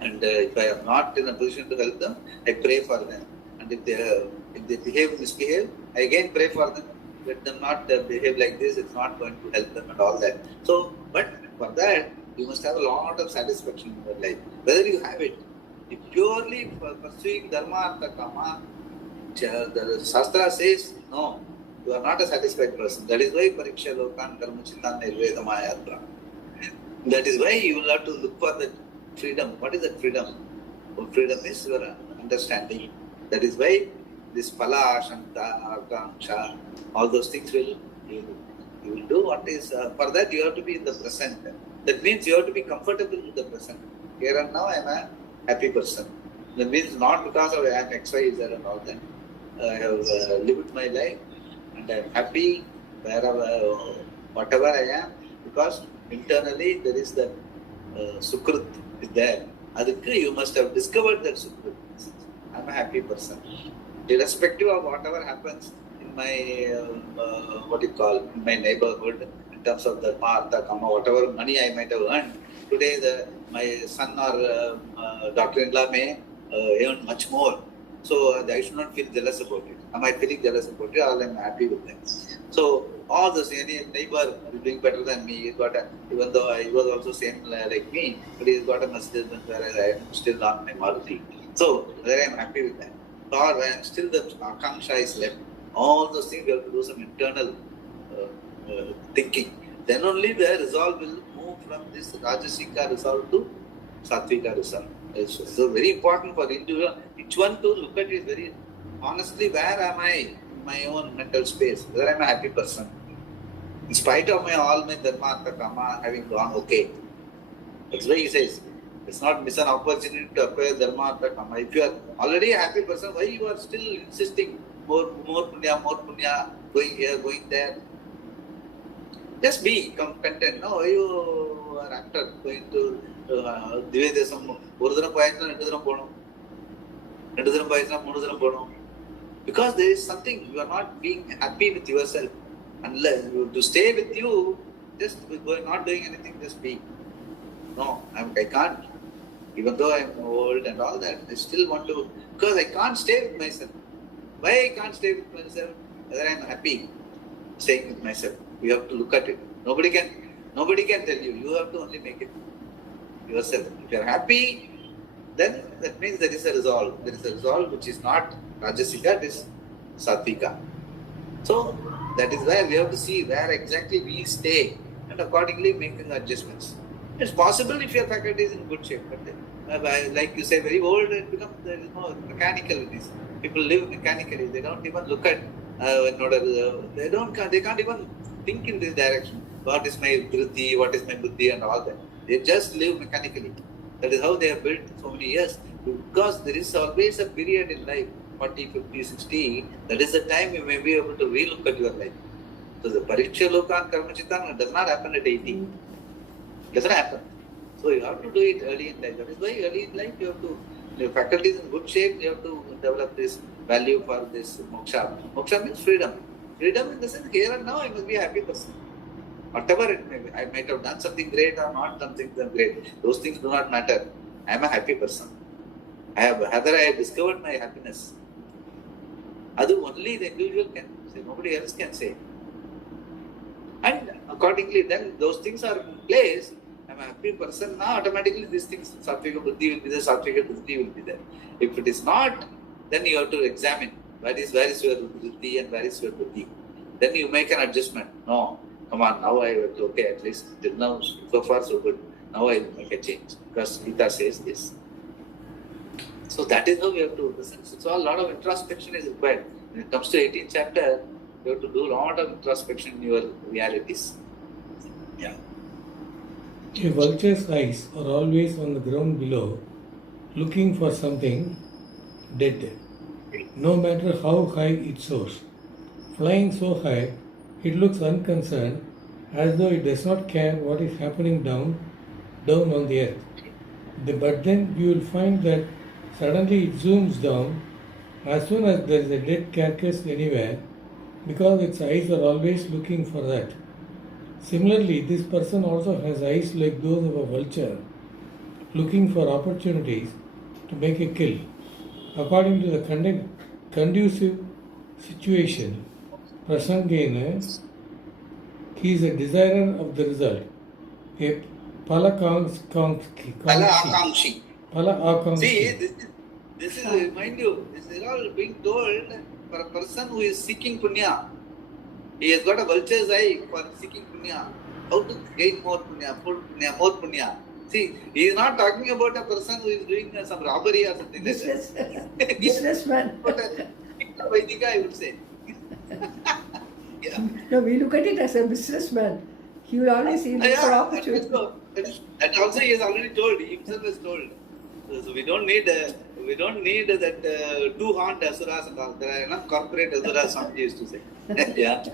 And if I am not in a position to help them, I pray for them. And if they misbehave, I again pray for them. Let them not behave like this. It's not going to help them and all that. So, but for that, you must have a lot of satisfaction in your life. Whether you have it, if purely pursuing dharma, artha, kama, the Shastra says, no, you are not a satisfied person. That is why pariksha lokan karma chitan nirveda maya. That is why you will have to look for that freedom. What is that freedom? Well, freedom is your understanding. That is why this phala, shanta, akanksha, all those things you will do. What is for that you have to be in the present. That means you have to be comfortable with the present. Here and now I am a happy person. That means not because of I am X, Y, Z and all that. I have lived my life and I am happy wherever, whatever I am, because internally there is that sukrut is there. Adhikku you must have discovered that sukrut. I am a happy person. Irrespective of whatever happens in my in my neighborhood, in terms of the artha, kama, whatever money I might have earned. Today my son or daughter-in-law may earn much more. So I should not feel jealous about it. Am I feeling jealous about it, or I am happy with them? So all those, any neighbor is doing better than me. Even though he was also same like me, but he's got a Mercedes, whereas I am still not my Maruti. So there I am happy with that. Or I am still the akanksha is left. All those things we have to do some internal thinking. Then only the resolve will move from this Rajasika resolve to Sattvika resolve. So very important for individual, each one to look at it very honestly. Where am I in my own mental space? Whether I am a happy person, in spite of all my dharma, artha, kama having gone okay. That's why he says it's not miss an opportunity to acquire dharma, artha, kama. If you are already a happy person, why you are still insisting more punya, going here, going there? Just be content. No, you are after going to Divedesam, Urudana Payatna, Nidudana Pono, Nidudana Payatna, Mududana Pono. Because there is something, you are not being happy with yourself. Unless to stay with you, just not doing anything, just be. No, I can't. Even though I am old and all that, I still want to, because I can't stay with myself. Why I can't stay with myself? Whether I am happy staying with myself. You have to look at it. Nobody can tell you. You have to only make it yourself. If you are happy, then that means there is a resolve. There is a resolve which is not Rajasika, it is Sattvika. So that is why we have to see where exactly we stay and accordingly making adjustments. It's possible if your faculty is in good shape, but like you say, very old, it becomes, there is no mechanical in this. People live mechanically. They don't even look at they can't even think in this direction. What is my vritti, what is my buddhi and all that. They just live mechanically. That is how they have built so many years. Because there is always a period in life, 40, 50, 60, that is the time you may be able to relook at your life. So the pariksha lokan karma chitan does not happen at 80. It doesn't happen. So you have to do it early in life. That is why early in life you have to, your faculty is in good shape, you have to develop this value for this moksha. Moksha means freedom. Freedom in the sense, here and now I must be a happy person. Whatever it may be, I might have done something great or not done something great. Those things do not matter. I am a happy person. I have discovered my happiness. That only the individual can say. Nobody else can say. And accordingly, then those things are in place. I'm a happy person now. Automatically, these things, Sattvika Buddhi will be there. Sattvika Buddhi will be there. If it is not, then you have to examine where is your Buddhi and where is your Buddhi. Then you make an adjustment. No, come on, now I will, okay, at least till now, so far so good. Now I will make a change because Gita says this. So that is how we have to listen. So a lot of introspection is required. When it comes to 18th chapter, you have to do a lot of introspection in your realities. Yeah. A vulture's eyes are always on the ground below, looking for something dead, no matter how high it soars. Flying so high, it looks unconcerned, as though it does not care what is happening down on the earth. But then you will find that suddenly it zooms down as soon as there is a dead carcass anywhere, because its eyes are always looking for that. Similarly, this person also has eyes like those of a vulture, looking for opportunities to make a kill. According to the conducive situation, Prasangena, he is a desirer of the result, a Pala-akamshi. Pala-akamshi. See, this is, mind you, this is all being told for a person who is seeking punya. He has got a vulture's eye for seeking punya. How to gain more punya. See, he is not talking about a person who is doing some robbery or something like that. Businessman. Vaidika, I would say. Yeah. No, we look at it as a businessman. He will always see for opportunity. That also he has already told. He himself has told. So we don't need that two-horned asuras and all. There are enough corporate asuras, Swamiji used to say. Yeah.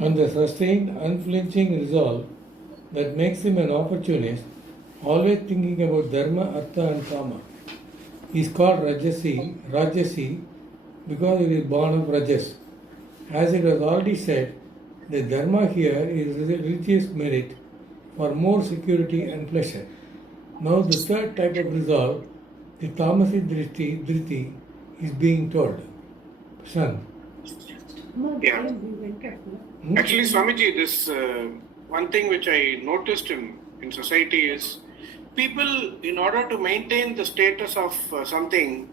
And the sustained, unflinching resolve that makes him an opportunist, always thinking about dharma, artha and kama. He is called Rajasi because he is born of Rajas. As it was already said, the dharma here is religious merit for more security and pleasure. Now the third type of resolve, the tamasi driti, is being told. Son. Yeah. Actually, Swamiji, this one thing which I noticed in society is people, in order to maintain the status of something,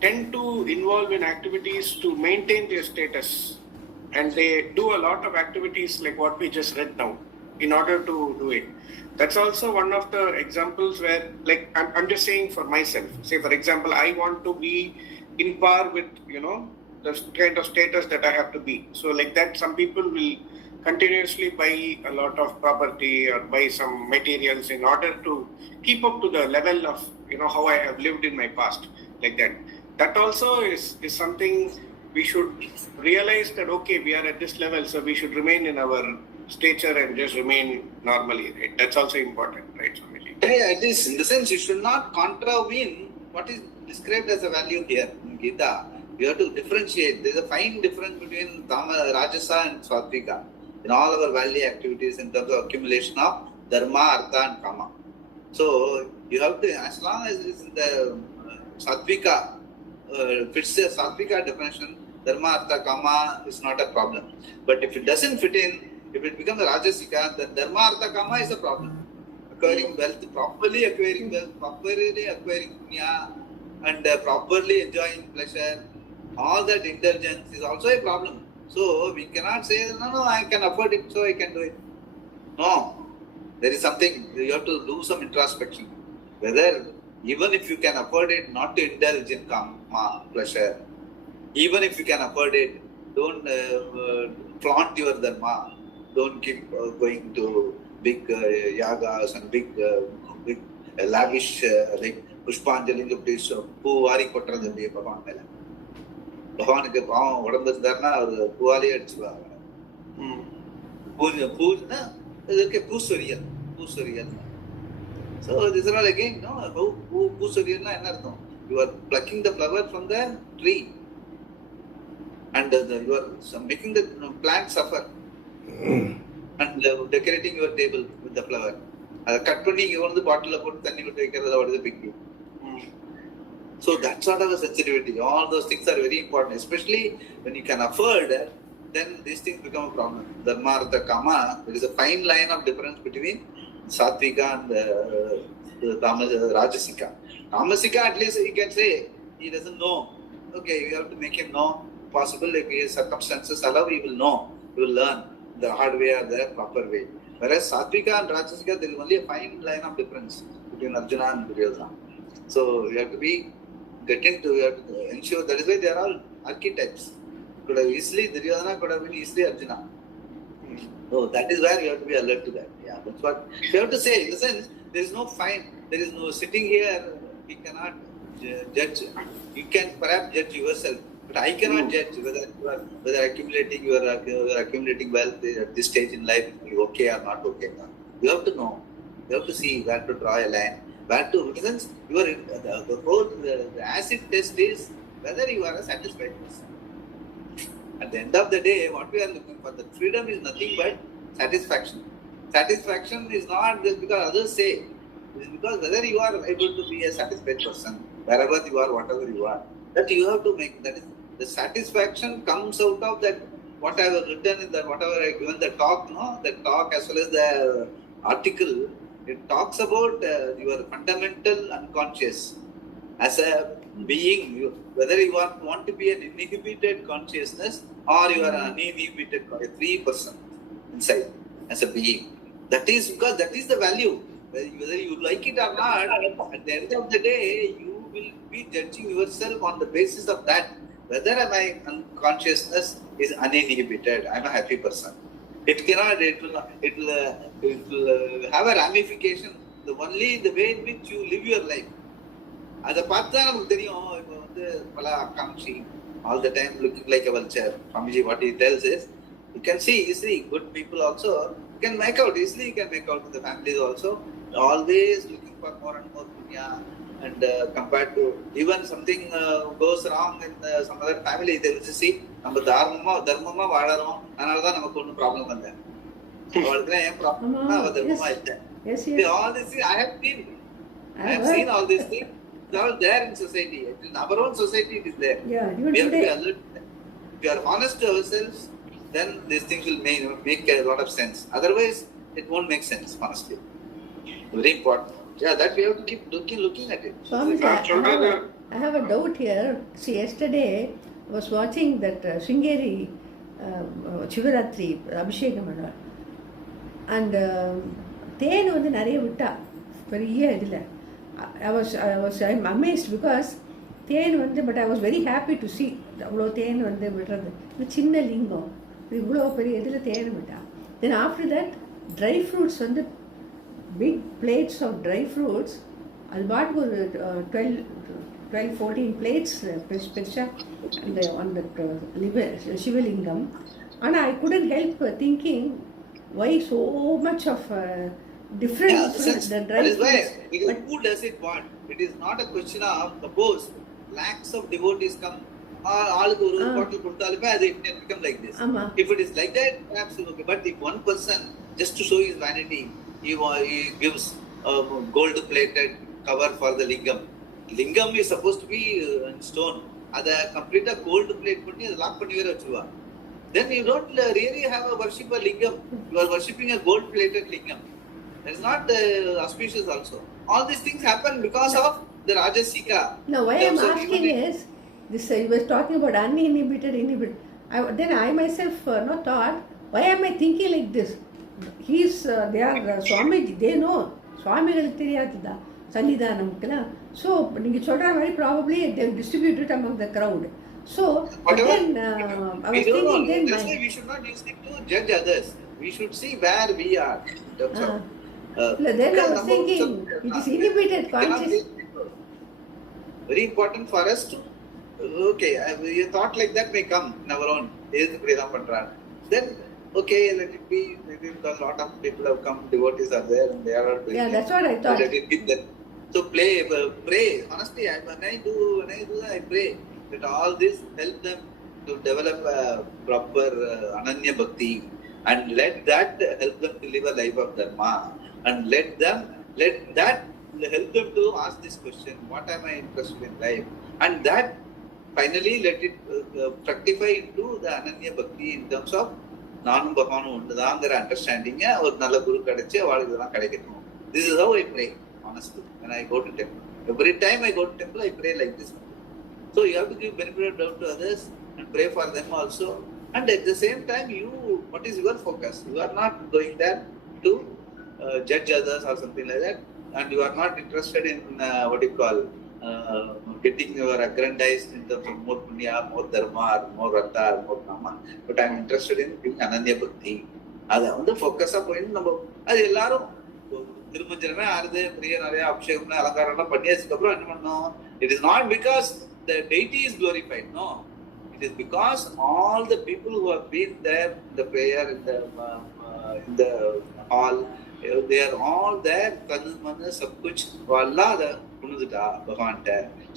tend to involve in activities to maintain their status. And they do a lot of activities like what we just read now in order to do it. That's also one of the examples where, like, I'm just saying for myself. Say, for example, I want to be in par with, the kind of status that I have to be. So like that, some people will continuously buy a lot of property or buy some materials in order to keep up to the level of, how I have lived in my past, like that. That also is something we should realize that, okay, we are at this level, so we should remain in our stature and just remain normally, right? That's also important, right, Swamiji? Yeah, it is. In the sense, you should not contravene what is described as a value here in Gita. You have to differentiate. There is a fine difference between Rajasa and Sattvika in all our value activities in terms of accumulation of Dharma, Artha and Kama. So, you have to, as long as it is in the Sattvika, fits the Sattvika definition, Dharma, Artha, Kama is not a problem. But if it doesn't fit in, if it becomes a Rajasika, then Dharma, Artha, Kama is a problem. Acquiring wealth, properly acquiring wealth, properly acquiring punya, and properly enjoying pleasure, all that indulgence is also a problem. So we cannot say, no, I can afford it, so I can do it. No, there is something, you have to do some introspection. Whether, even if you can afford it, not to indulge in kama, pleasure. Even if you can afford it, don't flaunt your dharma. Don't keep going to big yagas and big lavish like Pushpanjali, பூவாரி கொட்டுறது அப்படியே பகவான் மேல. பகவானுக்கு பாவம் உடம்பு இருந்தாருன்னா அவர் பூவாலே அடிச்சுடுவாங்க. பூஜ்னா இதற்கு பூசொரியல். So this is all again, பூசொரியல்னா என்ன அர்த்தம்? You are plucking the flower from the tree and you are making the plant suffer. and decorating your table with the flower. Cut panni you want the bottle of thanni vittu vekkradha what is the big deal. So that sort of a sensitivity, all those things are very important, especially when you can afford, then these things become a problem. Dharma, Artha, Kama, there is a fine line of difference between Satvika and Rajasika. Tamasika, at least he can say, he doesn't know. Okay, you have to make him know. Possible if his circumstances allow, he will know. He will learn the hard way or the proper way. Whereas Satvika and Rajasika, there is only a fine line of difference between Arjuna and Duryodhana. So you have to be you have to ensure, that is why they are all archetypes. Could have easily Duryodhana, could have been easily Arjuna. So that is where you have to be alert to that. Yeah, that's what you have to say. In the sense, there is no fine, there is no sitting here, we cannot judge. You can perhaps judge yourself, but I cannot judge whether accumulating you are accumulating wealth at this stage in life is okay or not okay. You have to know. You have to see where to draw a line. Where to, since you are the whole the acid test is whether you are a satisfied person. At the end of the day, what we are looking for, the freedom is nothing but satisfaction. Satisfaction is not just because others say, it is because whether you are able to be a satisfied person, wherever you are, whatever you are, that you have to make. That is, the satisfaction comes out of that, what I have written in that, whatever I given the talk, the talk as well as the article. It talks about your fundamental unconscious as a being, whether you want to be an inhibited consciousness or you are an uninhibited, a free person inside as a being. That is because that is the value. Whether you like it or not, at the end of the day, you will be judging yourself on the basis of that. Whether my unconsciousness is uninhibited, I am a happy person. It will have a ramification. Only the way in which you live your life. அதை பார்த்தா நமக்கு தெரியும். இப்போ வந்து பல ஆகாங்ஷி all the time looking like a vulture. Swamiji, what he tells is, you can see easily good people also can make out easily. You can make out in the families also. Always looking for more and more punya. And compared to even something goes wrong in some other family, they will see நம்ம தர்மமா வாழறோம், அதனாலதான் நமக்கு ஒன்றும் problem இல்லை. அவளுக்கு ஏன் problem, அவ தர்மமா இல்லை. All this I have seen all these things. It's all there in society. In our own society, it is there. Yeah, we have to be alert. If we are honest to ourselves, then these things will make a lot of sense. Otherwise, it won't make sense, honestly. Very important. Yeah, that we have to keep looking at it. Swami, I have a doubt here. See, yesterday I was watching that Sringeri Shivaratri Abhishekam and தேன் வந்து நிறைய விட்டா பெரிய இதில். I'm amazed because தேன் வந்து, but I was very happy to see அவ்வளோ தேன் வந்து விடுறது. இது சின்ன லிங்கம், இவ்வளோ பெரிய இதில் தேன் விட்டா. Then after that, dry fruits வந்து big plates of dry fruits, அது பாட்டுக்கு ஒரு 12-14 plates பெருசா on the சிவலிங்கம். ஆனால் I couldn't help thinking, why so much of different fruits, the dry fruits. Because who does it want? It is not a question of, suppose lakhs of devotees come, ஆளுக்கு ஒரு bottle கொடுத்தாலுமே அது it can become like this. If it is like that, perhaps okay. But if one person, just to show his vanity, he gives a gold-plated cover for the lingam. Lingam is supposed to be in stone. Ada complete gold plate பண்ணி அதை lock பண்ணி வேற வச்சிருவா. Then you don't really have a worship a lingam. You are worshipping a gold-plated lingam. That is not auspicious also. All these things happen because of the Rajasika. Now, why I am asking is, this you were talking about uninhibited, inhibited. Then I myself not thought, why am I thinking like this? They are Swamiji, they know. Swamiகளுக்கு தெரியாதுதா சன்னிதானம்க்குலாம். So நீங்க சொல்ற மாதிரி probably they distribute it among the crowd. So then I was thinking then that's why we should not use it to judge others. We should see where we are. Then I was thinking, it is inhibited consciousness. Very important for us to, okay, a thought like that may come in our own. Then, okay, let it be. Maybe a lot of people have come, devotees are there, and they are doing. Yeah, that's what I thought. Let it be there. So pray. Honestly, when I do that, I pray that all this help them to develop a proper Ananya Bhakti, and let that help them to live a life of dharma, and let that help them to ask this question: what am I interested in life? And that finally let it fructify into the Ananya Bhakti in terms of நானும் பகவானும் ஒன்றுதாங்கிற அண்டர்ஸ்டாண்டிங்க ஒரு நல்ல குரு கிடைச்சி அவளுக்கு இதெல்லாம் கிடைக்கணும். This is how I pray, honestly. When I go to temple, every time I go to temple, I pray like this. So you have to give benefit of doubt to others and pray for them also. And at the same time, what is your focus? You are not going there to judge others or something like that, and you are not interested in getting your aggrandized in terms of more punya, more dharma, more ratha, more nama. But I am interested in doing Ananya Bhakti. That's the focus of it. அது எல்லாரும் திருமஞ்சனமே ஆறுது, பிரிய நிறைய அபிஷேகம் அலங்காரம் பண்ணியாச்சுக்கு அப்புறம் என்ன பண்ணோம்? It is not because the deity is glorified, no. It is because all the people who have been there in the prayer, in the hall, they are all there. Tanu manu sab kuch Allah da punudita Bhagavan.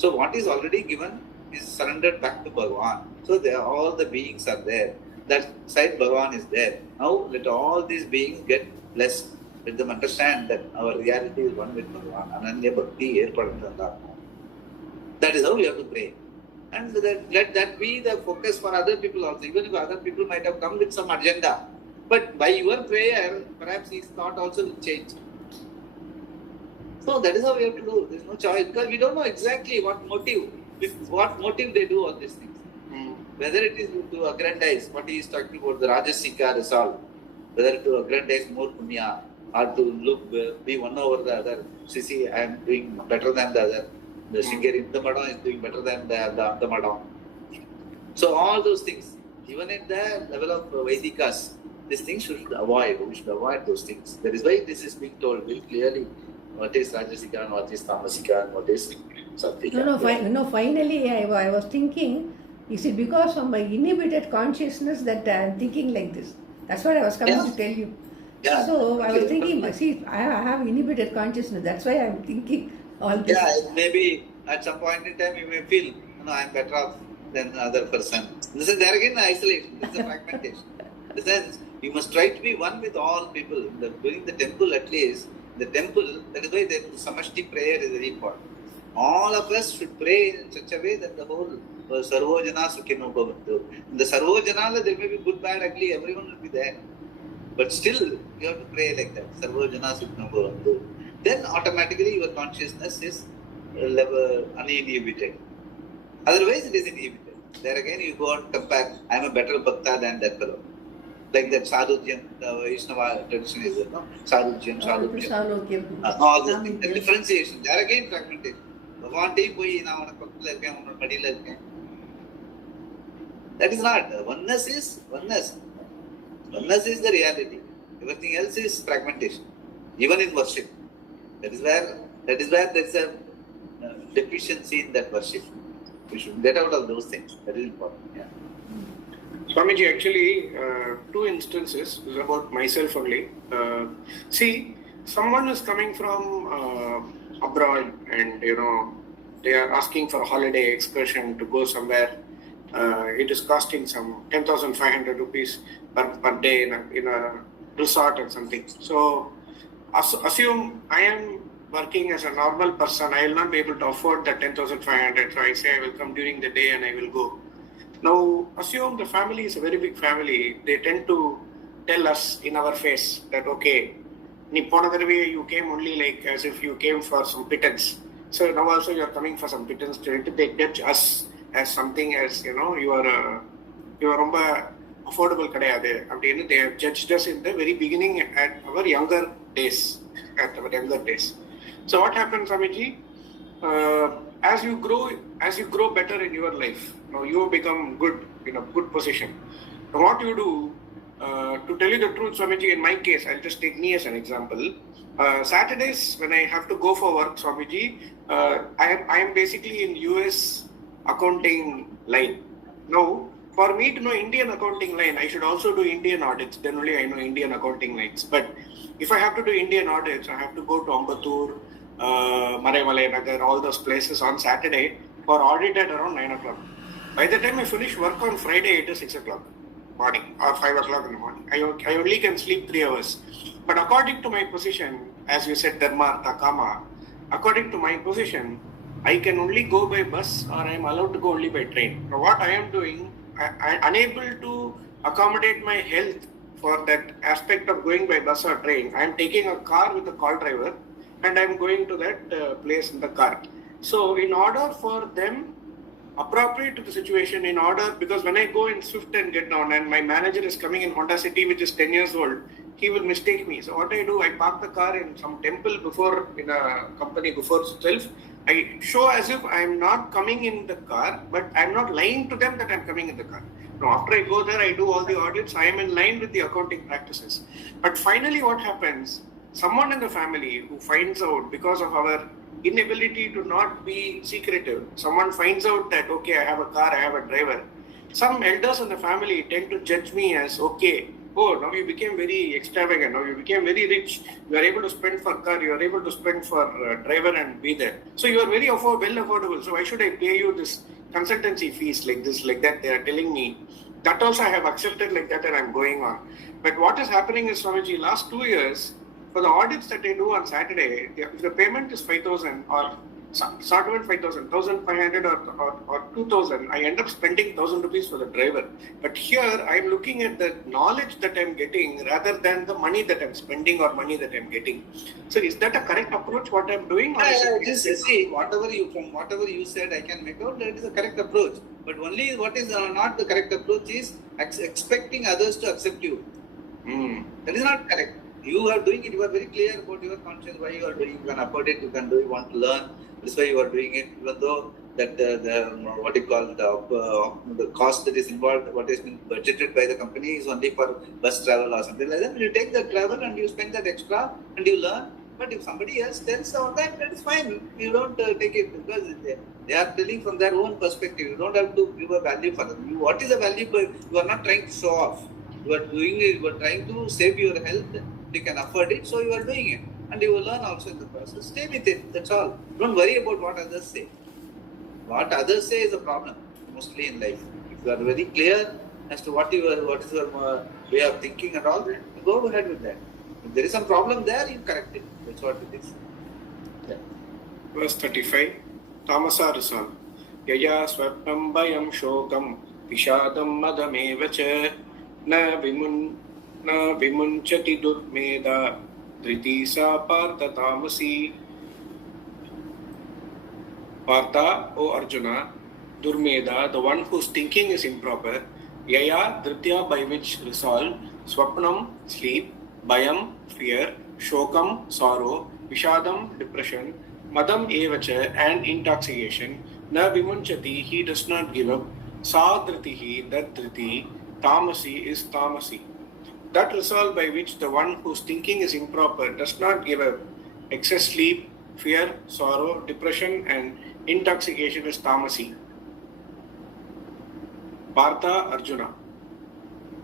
So what is already given is surrendered back to Bhagavan. So all the beings are there. That side Bhagavan is there. Now let all these beings get blessed. Let them understand that our reality is one with Bhagavan. Ananya Bhakti erpadundha. That is how we have to pray. And let that be the focus for other people also. Even if other people might have come with some agenda, but by your prayer, perhaps his thought also will change. So that is how we have to do. There is no choice, because we don't know exactly what motive they do all these things. Whether it is to aggrandize, what he is talking about, the Rajasika resolve, whether to aggrandize more punya, or to be one over the other. See, I am doing better than the other. The Shingeri Indamadam is doing better than the Andamadam. So all those things, even at the level of Vedikas, these things we should avoid. We should avoid those things. That is why this is being told very clearly. What is Rajasika and what is Tamasika and what is Sattvika. No, finally I was thinking, is it because of my inhibited consciousness that I am thinking like this? That's what I was coming to tell you. Yeah. So I was thinking, see, I have inhibited consciousness. That's why I am thinking all this. Yeah, maybe at some point in time you may feel, I am better off than the other person. This is there again isolation. This is a fragmentation. In the sense, you must try to be one with all people. During the temple, at least, that is why the samashti prayer is very important. All of us should pray in such a way that the whole sarvojana sukhino bhavantu. In the sarvojana, there may be good, bad, ugly, everyone will be there. But still, you have to pray like that. Sarvojana sukhino bhavantu. Then automatically your consciousness is uninhibited. Otherwise, it is inhibited. There again, you go and compare. I am a better bhakta than that fellow. Like that Sadhudyam, the Vaishnava tradition is there, no? Sadhudyam. All those things, the differentiation. There again, fragmentation. That is not. Oneness is oneness. Oneness is the reality. Everything else is fragmentation. Even in worship. That is where there is a deficiency in that worship. We should get out of those things. That is important. Yeah. Swamiji, actually, two instances. This is about myself only. See, someone is coming from abroad and, they are asking for a holiday excursion to go somewhere. It is costing some 10,500 rupees per day in a resort or something. So, assume I am working as a normal person. I will not be able to afford that 10,500. So I say I will come during the day and I will go. Now, assume the family is a very big family. They tend to tell us in our face that, okay, you came only like as if you came for some pittance. So now also you are coming for some pittance. They judge us as something as, you are affordable. They have judged us in the very beginning at our younger days. So what happens, Swamiji? As you grow better in your life, now you become good in a good position. Now what you do, to tell you the truth, Swamiji, in my case, I'll just take me as an example. Saturdays, when I have to go for work, Swamiji, I am basically in US accounting line. Now, for me to know Indian accounting line, I should also do Indian audits. Then only I know Indian accounting lines. But if I have to do Indian audits, I have to go to Ambattur, Maraimalai Nagar, all those places on Saturday for audit at around 9 o'clock. By the time I finish work on Friday, it is 6 o'clock morning or 5 o'clock in the morning. I only can sleep 3 hours. But according to my position, as you said, dharma, artha, kama, according to my position, I can only go by bus or I am allowed to go only by train. Now what I am doing, I unable to accommodate my health for that aspect of going by bus or train. I am taking a car with a call driver and I am going to that place in the car. So in order for them, appropriate to the situation, in order, because when I go in Swift and get down and my manager is coming in Honda City which is 10 years old, he will mistake me. So what I do, I park the car in some temple before, in a company before itself. I show as if I am not coming in the car, but I am not lying to them that I am coming in the car. Now after I go there, I do all the audits, I am in line with the accounting practices. But finally what happens, someone in the family who finds out because of our inability to not be secretive, someone finds out that, okay, I have a car, I have a driver. Some elders in the family tend to judge me as, okay, oh, now you became very extravagant, now you became very rich, you are able to spend for car, you are able to spend for driver and be there. So you are very well affordable, so why should I pay you this consultancy fees like this, like that, they are telling me. That also I have accepted like that and I am going on. But what is happening is, Swamiji, last 2 years, for the audits that I do on Saturday, if the payment is 5,000 or start with 5,000, 1,500 or 2,000, I end up spending 1,000 rupees for the driver. But here I am looking at the knowledge that I am getting rather than the money that I am spending or money that I am getting. So is that a correct approach what I am doing? Just see, whatever you said, I can make out that is a correct approach. But only what is not the correct approach is expecting others to accept you. That is not correct. You are doing it, you are very clear about your conscience, why you are doing it, you can afford it, you can do it, you want to learn, that's why you are doing it, even though that the cost that is involved, what has been budgeted by the company is only for bus travel or something like that. You take the travel and you spend that extra and you learn. But if somebody else tells all that, that is fine. You don't take it because they are telling from their own perspective. You don't have to give a value for them. What is a value? You are not trying to show off. You are doing it, you are trying to save your health. You can afford it, so you are doing it. And you will learn also in the process. Stay with it, that's all. Don't worry about what others say. What others say is a problem, mostly in life. If you are very clear as to what is your way of thinking and all, go ahead with that. If there is some problem there, you correct it. That's what it is. Yeah. Verse 35, Tamasa Risam. Yaya swapnam bayam shokam vishadam madamevacha na vimunchati durmeda driti sa partha tamasi. Partha, O Arjuna, Durmeda, the one whose thinking is improper, Yaya, Dritya, by which resolve, Swapnam, sleep, Bayam, fear, Shokam, sorrow, Vishadam, depression, Madam, Evacha, and intoxication, Na Vimunchati, he does not give up, Sa Dritihi, that Driti, Tamasi is Tamasi. That resolve by which the one whose thinking is improper does not give up, excess sleep, fear, sorrow, depression, and intoxication is tamasi. Partha Arjuna.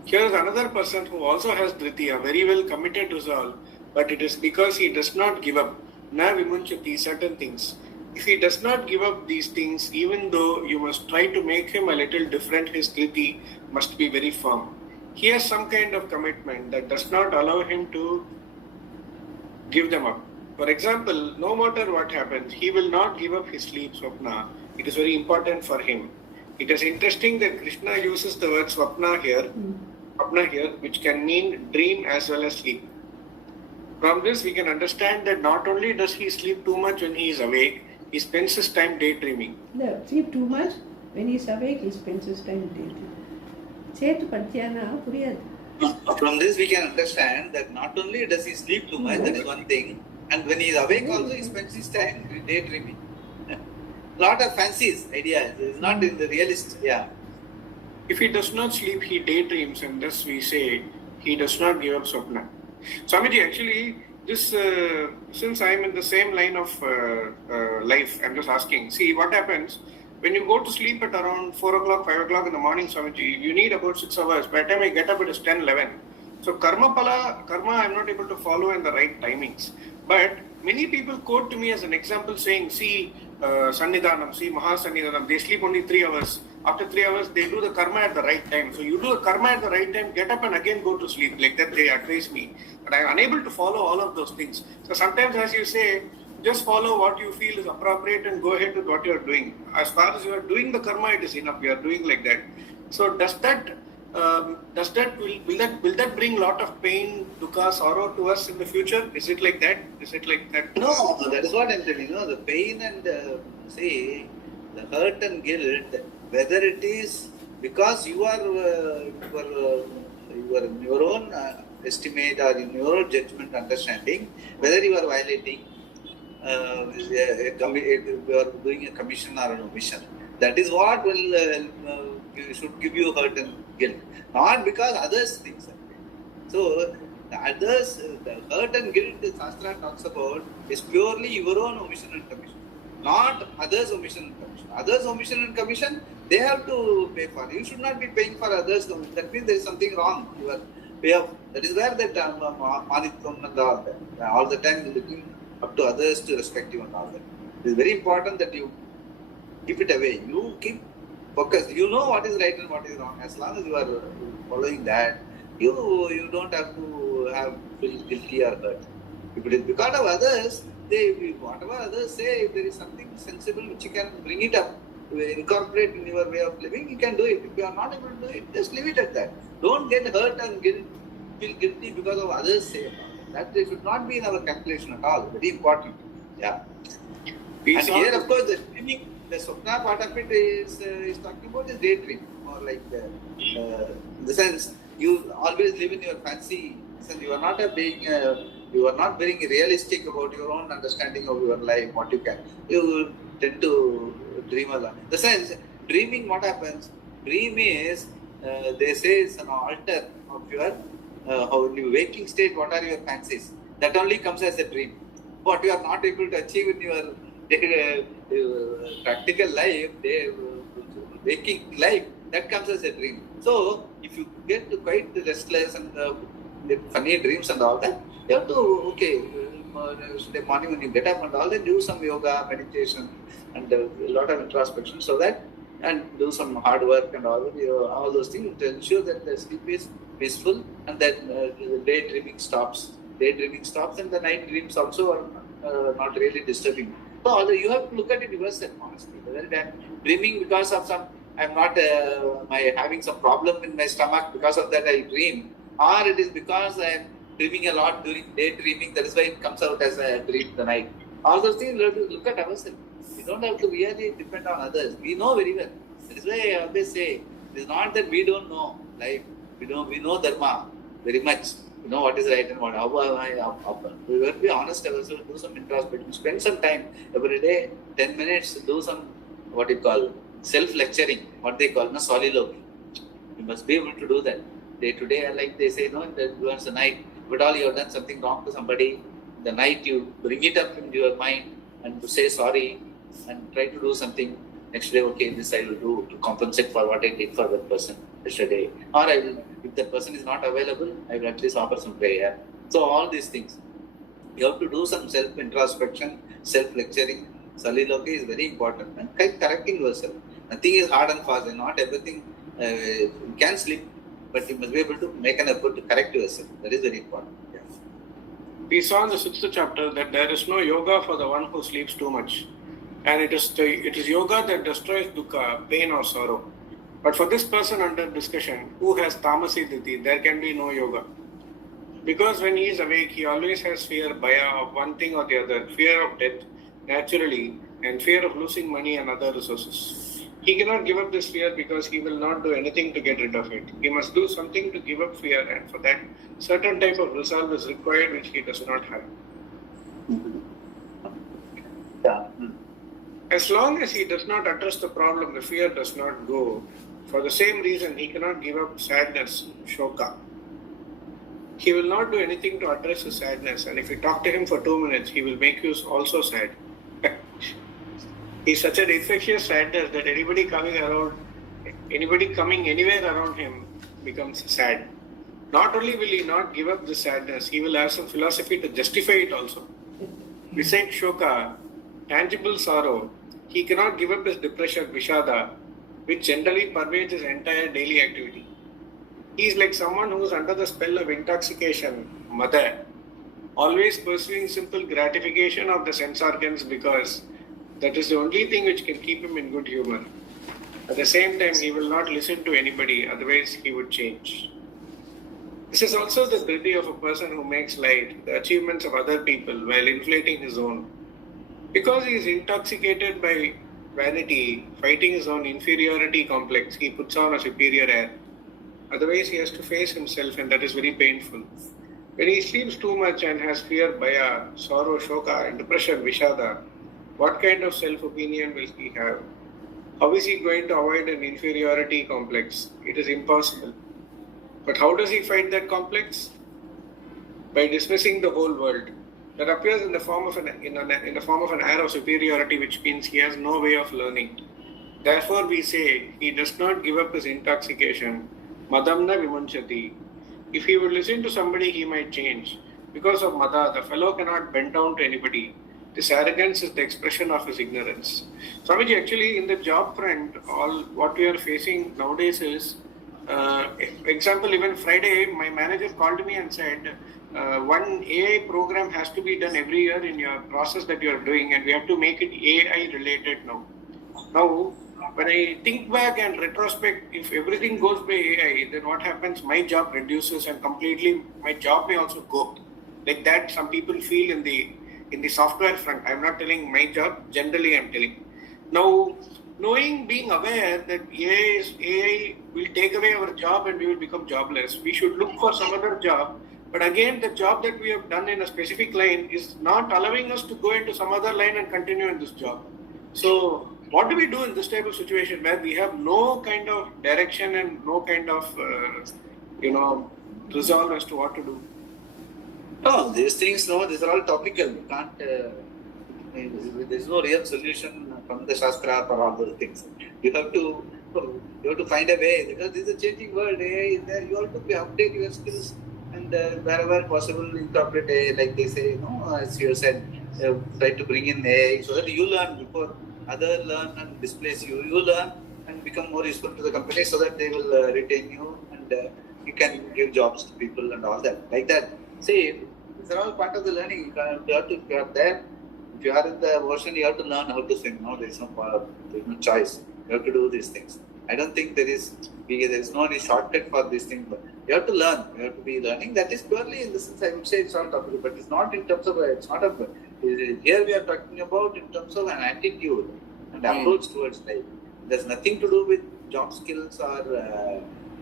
Here is another person who also has driti, a very well committed resolve, but it is because he does not give up. Na vimunchati, certain things. If he does not give up these things, even though you must try to make him a little different, his driti must be very firm. He has some kind of commitment that does not allow him to give them up. For example, no matter what happens, he will not give up his sleep, swapna. It is very important for him. It is interesting that Krishna uses the word swapna here, which can mean dream as well as sleep. From this, we can understand that not only does he sleep too much when he is awake, he spends his time daydreaming. No, sleep too much. When he is awake, he spends his time daydreaming. From this, we can understand that not only does he sleep too much, that is one thing, and when he is awake also, he spends his time daydreaming. Lot of fancies, ideas. It is not in the realist. Yeah. If he does not sleep, he daydreams, and thus we say he does not give up swapna. Swamiji, actually, this since I am in the same line of life, I am just asking. See what happens when you go to sleep at around 4 o'clock, 5 o'clock in the morning, Swamiji. You need about 6 hours. By the time I get up, it is 10, 11. So karma I am not able to follow in the right timings. But many people quote to me as an example saying, see Sannidhanam, see Mahasannidhanam, they sleep only 3 hours. after 3 hours, they do the karma at the right time. So you do the karma at the right time, get up and again go to sleep. Like that they advise me. But I am unable to follow all of those things. So sometimes, as you say, just follow what you feel is appropriate and go ahead with what you are doing. As far as you are doing the karma, it is enough. We are doing like that. So will that bring a lot of pain, dukkha, sorrow to us in the future? Is it like that? Is it like that? No, that is what I'm telling you. The pain and say the hurt and guilt, whether it is because you are in your own estimate or in your own judgment understanding, whether you are violating, you are doing a commission or an omission. That is what will should give you hurt and guilt, not because others think something. So the others, the hurt and guilt the Shastra talks about is purely your own omission and commission, not others' omission and commission. Others' omission and commission, they have to pay for. You should not be paying for others' commission. That means there is something wrong. You are way of, that is where that Manitvam and all the time looking up to others to respect you and all that. It is very important that you keep it away. You keep focused. You know what is right and what is wrong. As long as you are following that, you don't have to feel guilty or hurt. If it is because of others, whatever others say, if there is something sensible which you can bring it up, incorporate in your way of living, you can do it. If you are not able to do it, just leave it at that. Don't get hurt and feel guilty because of others say about it. That should not be in our calculation at all. Very important. Yeah. And here, of course, the Swapna part of it is talking about is daydream, or like in the sense you always live in your fancy. And you are not you are not very realistic about your own understanding of your life, what you can. You tend to dream a lot. The sense, dreaming, what happens? Dream is, they say, it's an altar of your waking state. What are your fancies? That only comes as a dream. What you are not able to achieve in your practical life, waking life, that comes as a dream. So, if you get quite restless and funny dreams and all that, you have to, today morning when you get up and all that, do some yoga, meditation, and a lot of introspection, so that, and do some hard work and all that, all those things to ensure that the sleep is peaceful and that the daydreaming stops. Daydreaming stops and the night dreams also are not really disturbing. So you have to look at it yourself, honestly. Whether I'm dreaming because of I'm not having some problem in my stomach, because of that I dream, or it is because I am dreaming a lot during daydreaming, that is why it comes out as a dream in the night. All those things we have to look at ourselves. We don't have to really depend on others. We know very well. That is why I always say, it is not that we don't know life. We know Dharma very much. We know what is right and what. We have to be honest ourselves, do some introspection, spend some time every day, 10 minutes, do some, self-lecturing, what they call, soliloquy. You must be able to do that. Day to day, like they say, once a night, but all you have done something wrong to somebody, the night you bring it up in your mind and to say sorry and try to do something. Next day, this I will do to compensate for what I did for that person yesterday. Or I will, if that person is not available, I will at least offer some prayer. So all these things. You have to do some self-introspection, self-lecturing. Soliloquy is very important. And correcting yourself. Nothing is hard and fast. Not everything you can slip, but you must be able to make an effort to correct yourself. That is very important. Yeah. We saw in the 6th chapter that there is no yoga for the one who sleeps too much. And it is yoga that destroys dukkha, pain or sorrow. But for this person under discussion, who has tamasi diti, there can be no yoga. Because when he is awake, he always has fear, bhaya of one thing or the other, fear of death, naturally, and fear of losing money and other resources. He cannot give up this fear because he will not do anything to get rid of it. He must do something to give up fear, and for that, certain type of resolve is required which he does not have. Yeah. As long as he does not address the problem, the fear does not go. For the same reason, he cannot give up sadness, shoka. He will not do anything to address his sadness, and if you talk to him for 2 minutes, he will make you also sad. He's such an infectious sadness that anybody coming anywhere around him becomes sad. Not only will he not give up the sadness, he will have some philosophy to justify it also. Besides shoka, tangible sorrow, he cannot give up his depression, vishada, which generally pervades his entire daily activity. He is like someone who is under the spell of intoxication, mother, always pursuing simple gratification of the sense organs because that is the only thing which can keep him in good humor. At the same time, he will not listen to anybody, otherwise he would change. This is also the duty of a person who makes light the achievements of other people while inflating his own. Because he is intoxicated by vanity, fighting his own inferiority complex, he puts on a superior air. Otherwise, he has to face himself, and that is very painful. When he sleeps too much and has fear, bhaya, sorrow, shoka, and depression, vishada, what kind of self-opinion will he have? How is he going to avoid an inferiority complex? It is impossible. But how does he fight that complex? By dismissing the whole world. That appears in the form of an air of superiority, which means he has no way of learning. Therefore, we say he does not give up his intoxication. Madamna vimunchati. If he would listen to somebody, he might change. Because of Mada, the fellow cannot bend down to anybody. This arrogance is the expression of his ignorance. Swamiji, actually, in the job front, all what we are facing nowadays is, example, even Friday, my manager called me and said, one AI program has to be done every year in your process that you are doing, and we have to make it AI related now. Now, when I think back and retrospect, if everything goes by AI, then what happens? My job reduces and completely my job may also go. Like that, some people feel in the software front. I'm not telling my job, generally I'm telling. Now, being aware that AI will take away our job and we will become jobless, we should look for some other job. But again, the job that we have done in a specific line is not allowing us to go into some other line and continue in this job. So, what do we do in this type of situation where we have no kind of direction and no kind of, resolve as to what to do? No, these things, these are all topical. You can't, there's no real solution from the Shastra for all those things. You have to find a way, because this is a changing world. AI is there. You have to update your skills and wherever possible incorporate AI, like they say, as you said, try to bring in AI so that you learn before others learn and displace you. You learn and become more useful to the company so that they will retain you and you can give jobs to people and all that. Like that. See, these are all part of the learning. If you are there, if you are in the ocean, you have to learn how to swim. No, there is no choice. You have to do these things. I don't think there is no any shortcut for this thing, but you have to learn. You have to be learning. That is purely in the sense, I would say it's not topical, but it's not in terms of here we are talking about in terms of an attitude and approach towards life. There's nothing to do with job skills or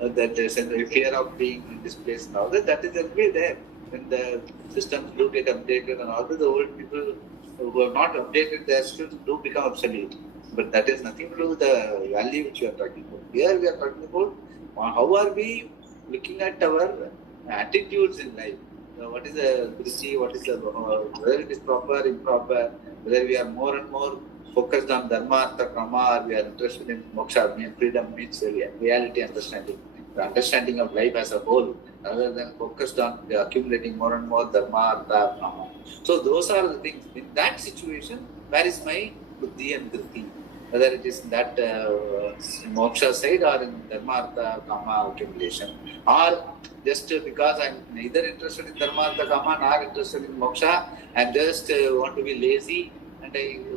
that there's a fear of being displaced and all that. That is always there. When the systems do get updated and all that, the old people who are not updated, their skills do become obsolete. But that is nothing to do with the value which you are talking about. Here we are talking about how are we looking at our attitudes in life. What is the Krishi, whether it is proper, improper, whether we are more and more focused on Dharma, Artha, Kama, or we are interested in Moksha, freedom means reality understanding. The understanding of life as a whole, rather than focused on accumulating more and more Dharma, Artha, Kama. So those are the things. In that situation, where is my Buddhi and Vritti? Whether it is in that Moksha side or in Dharma, Artha, Kama accumulation, or just because I'm neither interested in Dharma, Artha, Kama, nor interested in Moksha, and just want to be lazy, and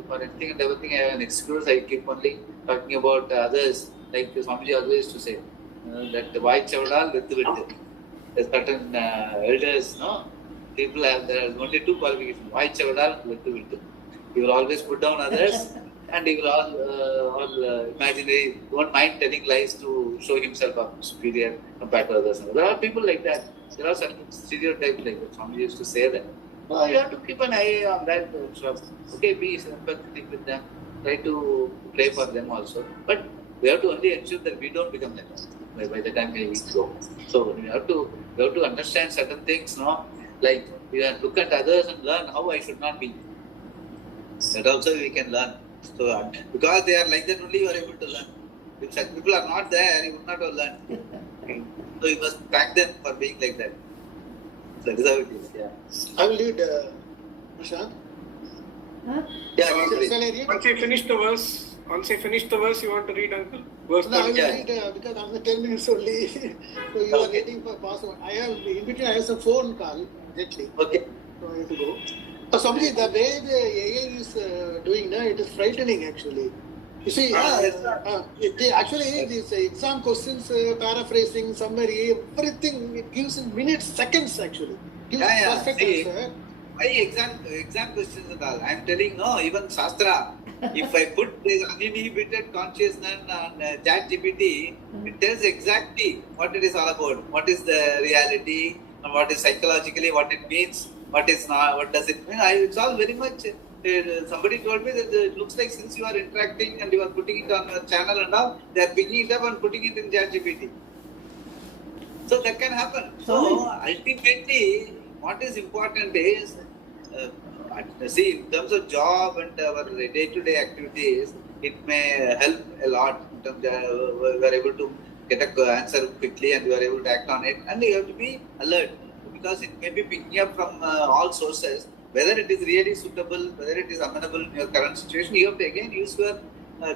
for anything and everything I have an excuse. I keep only talking about others, like Swamiji always used to say, that Vai Chavadal Vittu Vittu. There's certain elders, people have, there are only two qualifications, Vai Chavadal Vittu Vittu. He will always put down others and he will all imaginary, won't mind telling lies to show himself up superior compared to others. There are people like that. There are certain stereotypes like that. Swami used to say that. So you have to keep an eye on that. Okay, be sympathetic with them. Try to pray for them also. But we have to only ensure that we don't become like that by the time we go. So we have to understand certain things, like we have to look at others and learn how I should not be. That also we can learn. So because they are like that only you are able to learn. If such people are not there, you would not have learned. So you must thank them for being like that. So that is how it is. Yeah. I will read Prashant. Yeah. Once you finish the verse, you want to read, Uncle? verse No, I will 30. read because after 10 minutes only. So you are waiting for password. I have in between. I have some phone call exactly. Okay. So I have to go. Swamiji, the way the AI is doing now, it is frightening actually. You see, actually these exam questions, paraphrasing, summary, everything it gives in minutes, seconds actually. Gives perfect See, answer. why exam questions and all? I'm telling no, even Shastra. If I put this uninhibited consciousness on chat GPT, it tells exactly what it is all about. What is the reality and what is psychologically, what it means, what is not, what does it mean. It's all very much. Somebody told me that it looks like since you are interacting and you are putting it on your channel and all, they are picking it up and putting it in chat GPT. So that can happen. So ultimately, what is important is, see, in terms of job and our day-to-day activities, it may help a lot. In terms of, we are able to get an answer quickly and we are able to act on it. And you have to be alert because it may be picking up from all sources. Whether it is really suitable, whether it is amenable in your current situation, you have to again use your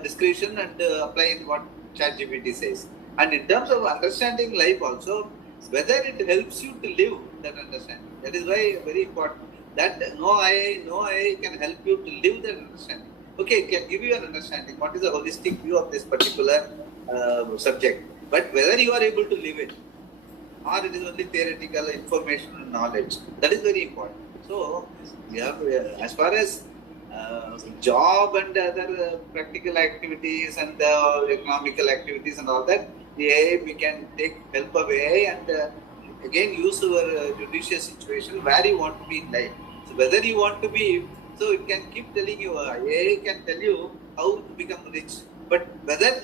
discretion and apply what ChatGPT says. And in terms of understanding life also, whether it helps you to live that understanding. That is why very important. That no AI can help you to live that understanding. Okay, it can give you an understanding. What is the holistic view of this particular subject? But whether you are able to live it, or it is only theoretical information and knowledge, that is very important. So, we have, as far as job and other practical activities and economical activities and all that, the AI, we can take help of AI and again use our judicious situation where you want to be in life. So whether you want to be, so it can keep telling you, AI can tell you how to become rich, but whether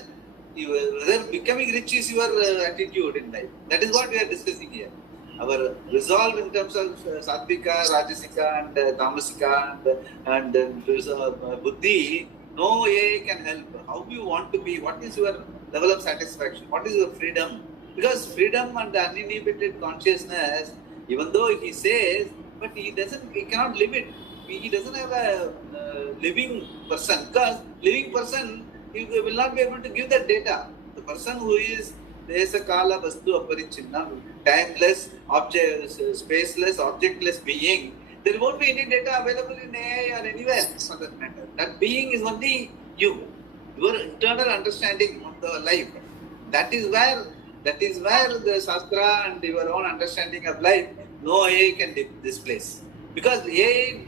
becoming rich is your attitude in life. That is what we are discussing here. Our resolve in terms of Sattvika, Rajasika and Tamasika and Buddhi, no AI can help. How do you want to be? What is your level of satisfaction? What is your freedom? Because freedom and the uninhibited consciousness, even though he says, but he cannot live it. He doesn't have a living person. Because living person, he will not be able to give that data. The person who is Desa Kala Vastu Aparichinnam, timeless, spaceless, objectless being, there won't be any data available in AI or anywhere for that matter. That being is only you, your internal understanding of the life. That is where the Shastra and your own understanding of life, no AI can displace. Because AI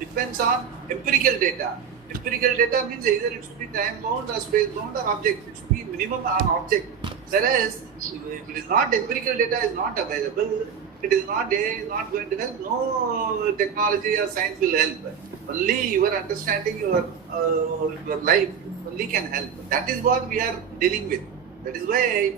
depends on empirical data. Empirical data means either it should be time bound or space bound or object. It should be minimum an object. Whereas if it is not empirical data is not available, it is not AI is not going to help. No technology or science will help. Only your understanding your life only can help. That is what we are dealing with. That is why I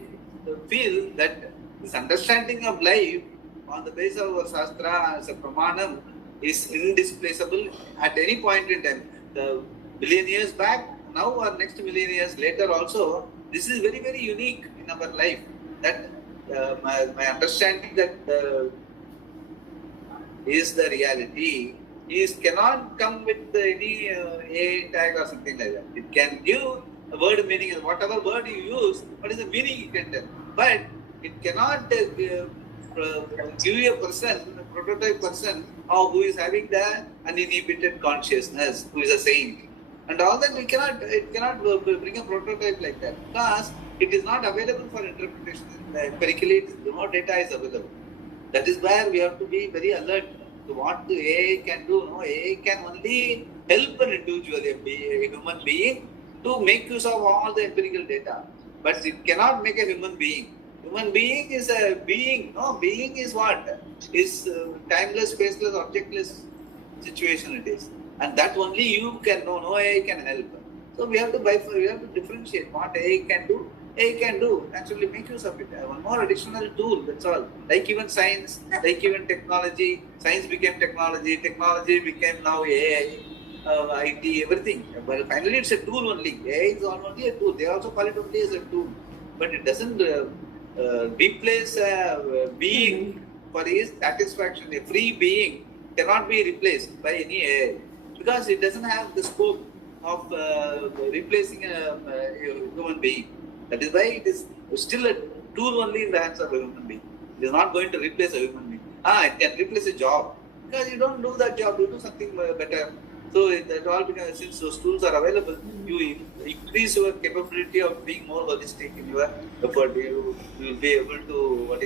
feel that this understanding of life on the basis of our Shastra as a Pramanam is indisplaceable at any point in time. The billion years back, now or next million years later also, this is very, very unique in our life. That my understanding that is the reality cannot come with any AI tag or something like that. It can give a word meaning, whatever word you use, what is the meaning you can tell. But it cannot give a person, a prototype person, who is having the uninhibited consciousness, who is a saint. And all that it cannot bring a prototype like that because it is not available for interpretation. Empirically, no data is available. That is where we have to be very alert to what the AI can do. No, AI can only help an individual, a human being, to make use of all the empirical data. But it cannot make a human being. Human being is a being. No, being is what? Is timeless, spaceless, objectless situation it is. And that only you can know. No AI can help. So we have to differentiate what AI can do. AI can do, actually make use of it. One more additional tool, that's all. Like even science, like even technology. Science became technology became now AI, IT, everything. But finally it's a tool only. AI is only a tool. They also call it only as a tool. But it doesn't replace a being for his satisfaction. A free being cannot be replaced by any AI because it doesn't have the scope of replacing a human being. That is why it is still a tool only in the hands of a human being. It is not going to replace a human being. It can replace a job. Because you don't do that job, you do something better. So that all becomes, since those tools are available, you increase your capability of being more holistic in your effort. You will be able to,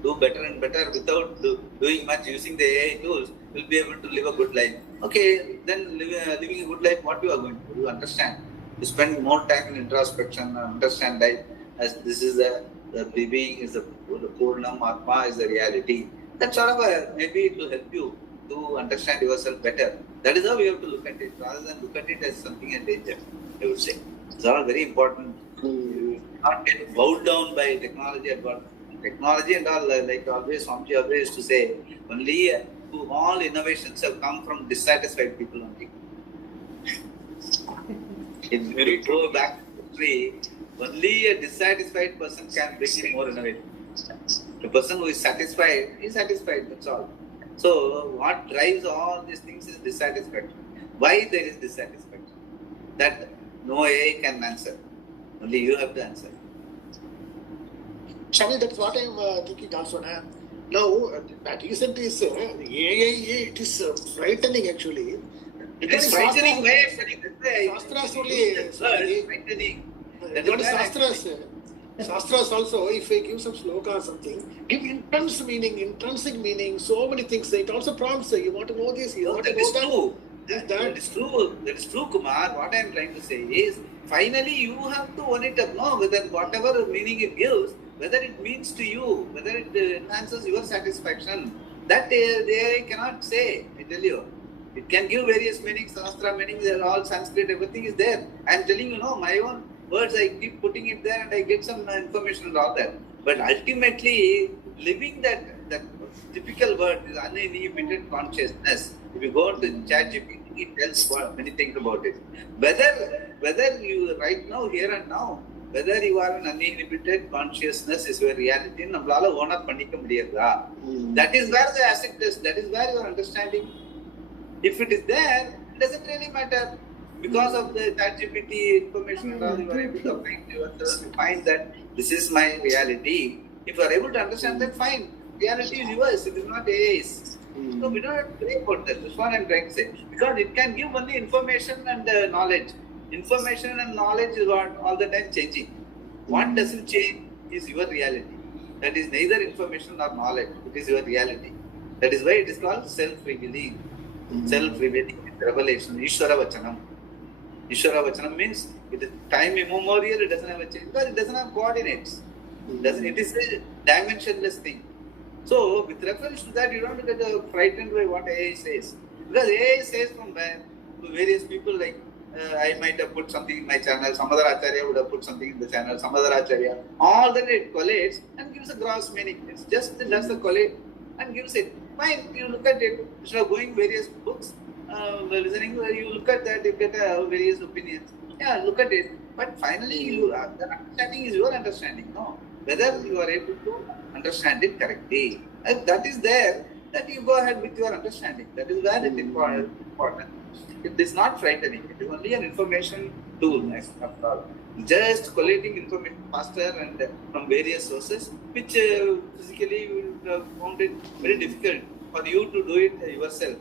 do better and better without doing much using the AI tools. You will be able to live a good life. Okay, then living a good life, what you are going to do? Understand. You spend more time in introspection, understand life as this is the being is the Purnam Atma is the reality. That sort of maybe it will help you to understand yourself better. That is how we have to look at it, rather than look at it as something in danger, I would say. It's all very important. You not get bowed down by technology advancement. Technology and all, like always, Swamiji always used to say, only all innovations have come from dissatisfied people only. If you go back to history, only a dissatisfied person can bring in more innovation. The person who is satisfied, that's all. So what drives all these things is dissatisfaction. Why there is dissatisfaction? That no AI can answer. Only you have to answer. Swami, that's what I'm thinking also. Now, that reason is AI, it is frightening actually. It is frightening way. Shastras only. Frightening. Not Shastras. Shastras also, if I give some sloka or something, give intense meaning, intrinsic meaning, so many things. It also prompts you want to know this, you want to know that. That is true. That is true, Kumar. What I am trying to say is, finally you have to own it up. No, whether whatever meaning it gives, whether it means to you, whether it enhances your satisfaction, that they cannot say. I tell you, it can give various meanings, Shastra meanings. They are all Sanskrit. Everything is there. I am telling you, my own words. I keep putting it there, and I get some information and all that. But ultimately, living that typical word is uninhibited consciousness. If you go to ChatGPT, it tells many things about it. Whether you right now, here and now, whether you are an uninhibited consciousness is your reality, nammalaala own up pannikka mudiyadha. That is where the asset is. That is where your understanding. If it is there, it doesn't really matter. Because of the ChatGPT information and all, you are able to find yourself, you find that this is my reality. If you are able to understand that, fine. Reality is yours, it is not AI's. So we don't have to worry about that. That's what I'm trying to say. Because it can give only information and knowledge. Information and knowledge is what all the time changing. What doesn't change is your reality. That is neither information nor knowledge. It is your reality. That is why it is called self-revealing. Self-revealing revelation. Ishvara Vachanam. Ishvara Vachanam means it is time immemorial, it doesn't have a change. Because it doesn't have coordinates. It is a dimensionless thing. So, with reference to that, you don't get frightened by what AI says. Because AI says from where various people like, I might have put something in my channel, some other Acharya would have put something in the channel, some other Acharya. All that it collates and gives a gross meaning. It's just does the collate and gives it. Fine, you look at it, instead of going various books, listening, you look at that, you get various opinions. Yeah, look at it. But finally, the understanding is your understanding, no? Whether you are able to understand it correctly. And that is there, that you go ahead with your understanding. That is where it is important. It is not frightening. It is only an information tool, after all. Just collating information faster and from various sources, which physically you will have found it very difficult for you to do it yourself.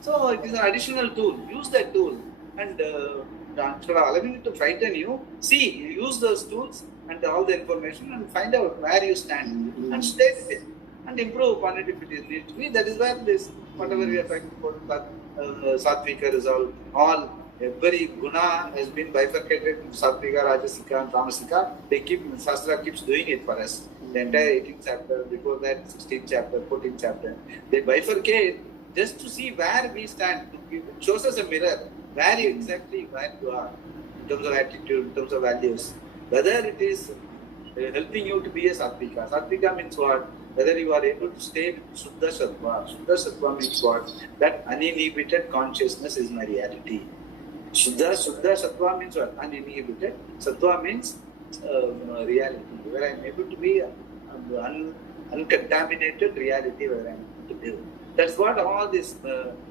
So it is an additional tool. Use that tool and instead of allowing it to frighten you, use those tools and all the information and find out where you stand and stay with it and improve upon it if it is need to be. That is where this, whatever we are talking about, Sattvika resolve, every guna has been bifurcated into Sattvika, Rajasika and Tamasika. Shastra keeps doing it for us. The entire 18th chapter, before that 16th chapter, 14th chapter, they bifurcate just to see where we stand. It shows us a mirror, where you are in terms of attitude, in terms of values. Whether it is helping you to be a Sattvika. Sattvika means what? Whether you are able to stay with Shuddha Sattva. Shuddha Sattva means what? That uninhibited consciousness is my reality. Shuddha Sattva means what? Uninhibited. Sattva means reality, where I am able to be uncontaminated reality where I am able to live. That's what all these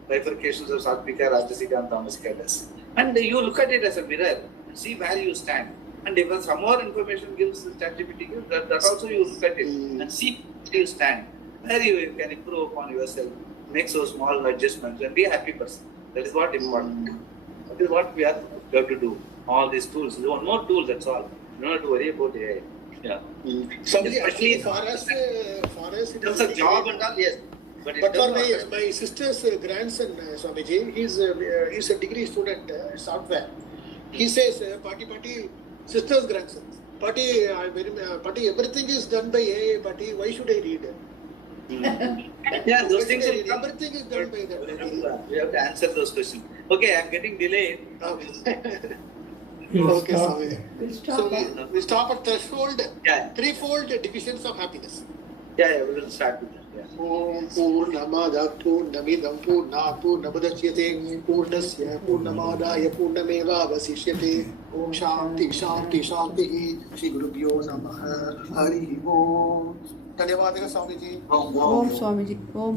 bifurcations of Sattvika, Rajasika and Tamasika does. And you look at it as a mirror and see where you stand And if some more information gives ChatGPT gives, that also you look at it and see where you stand, where you can improve upon yourself, make so small adjustments and be a happy person. That is what important. That is what we have to do. All these tools. One more tool, that's all. You don't have to worry about AI. Yeah. Swamiji, Especially actually, for us, in terms of job and all, yes. But for my sister's grandson, Swamiji, he's a degree student, software. He says, Pati, sister's grandson. Pati, everything is done by AI, Pati, why should I read? Yeah, those things everything is done by that. We have to answer those questions. Okay, I'm getting delayed. Okay, Swamiji. We'll stop. So we stop at threshold, Yeah. threefold divisions of happiness. Yeah, we will start with that. Yeah. Om Purnamada Purnamidam Purna Purnamudachyate Purnasya Purnamadaya Purnameva Vasishyate Om Shanti Shanti Shanti Shri Gurubhyo Namaha Hari Om. धन्यवाद Swami ji. Om Swamiji. Om.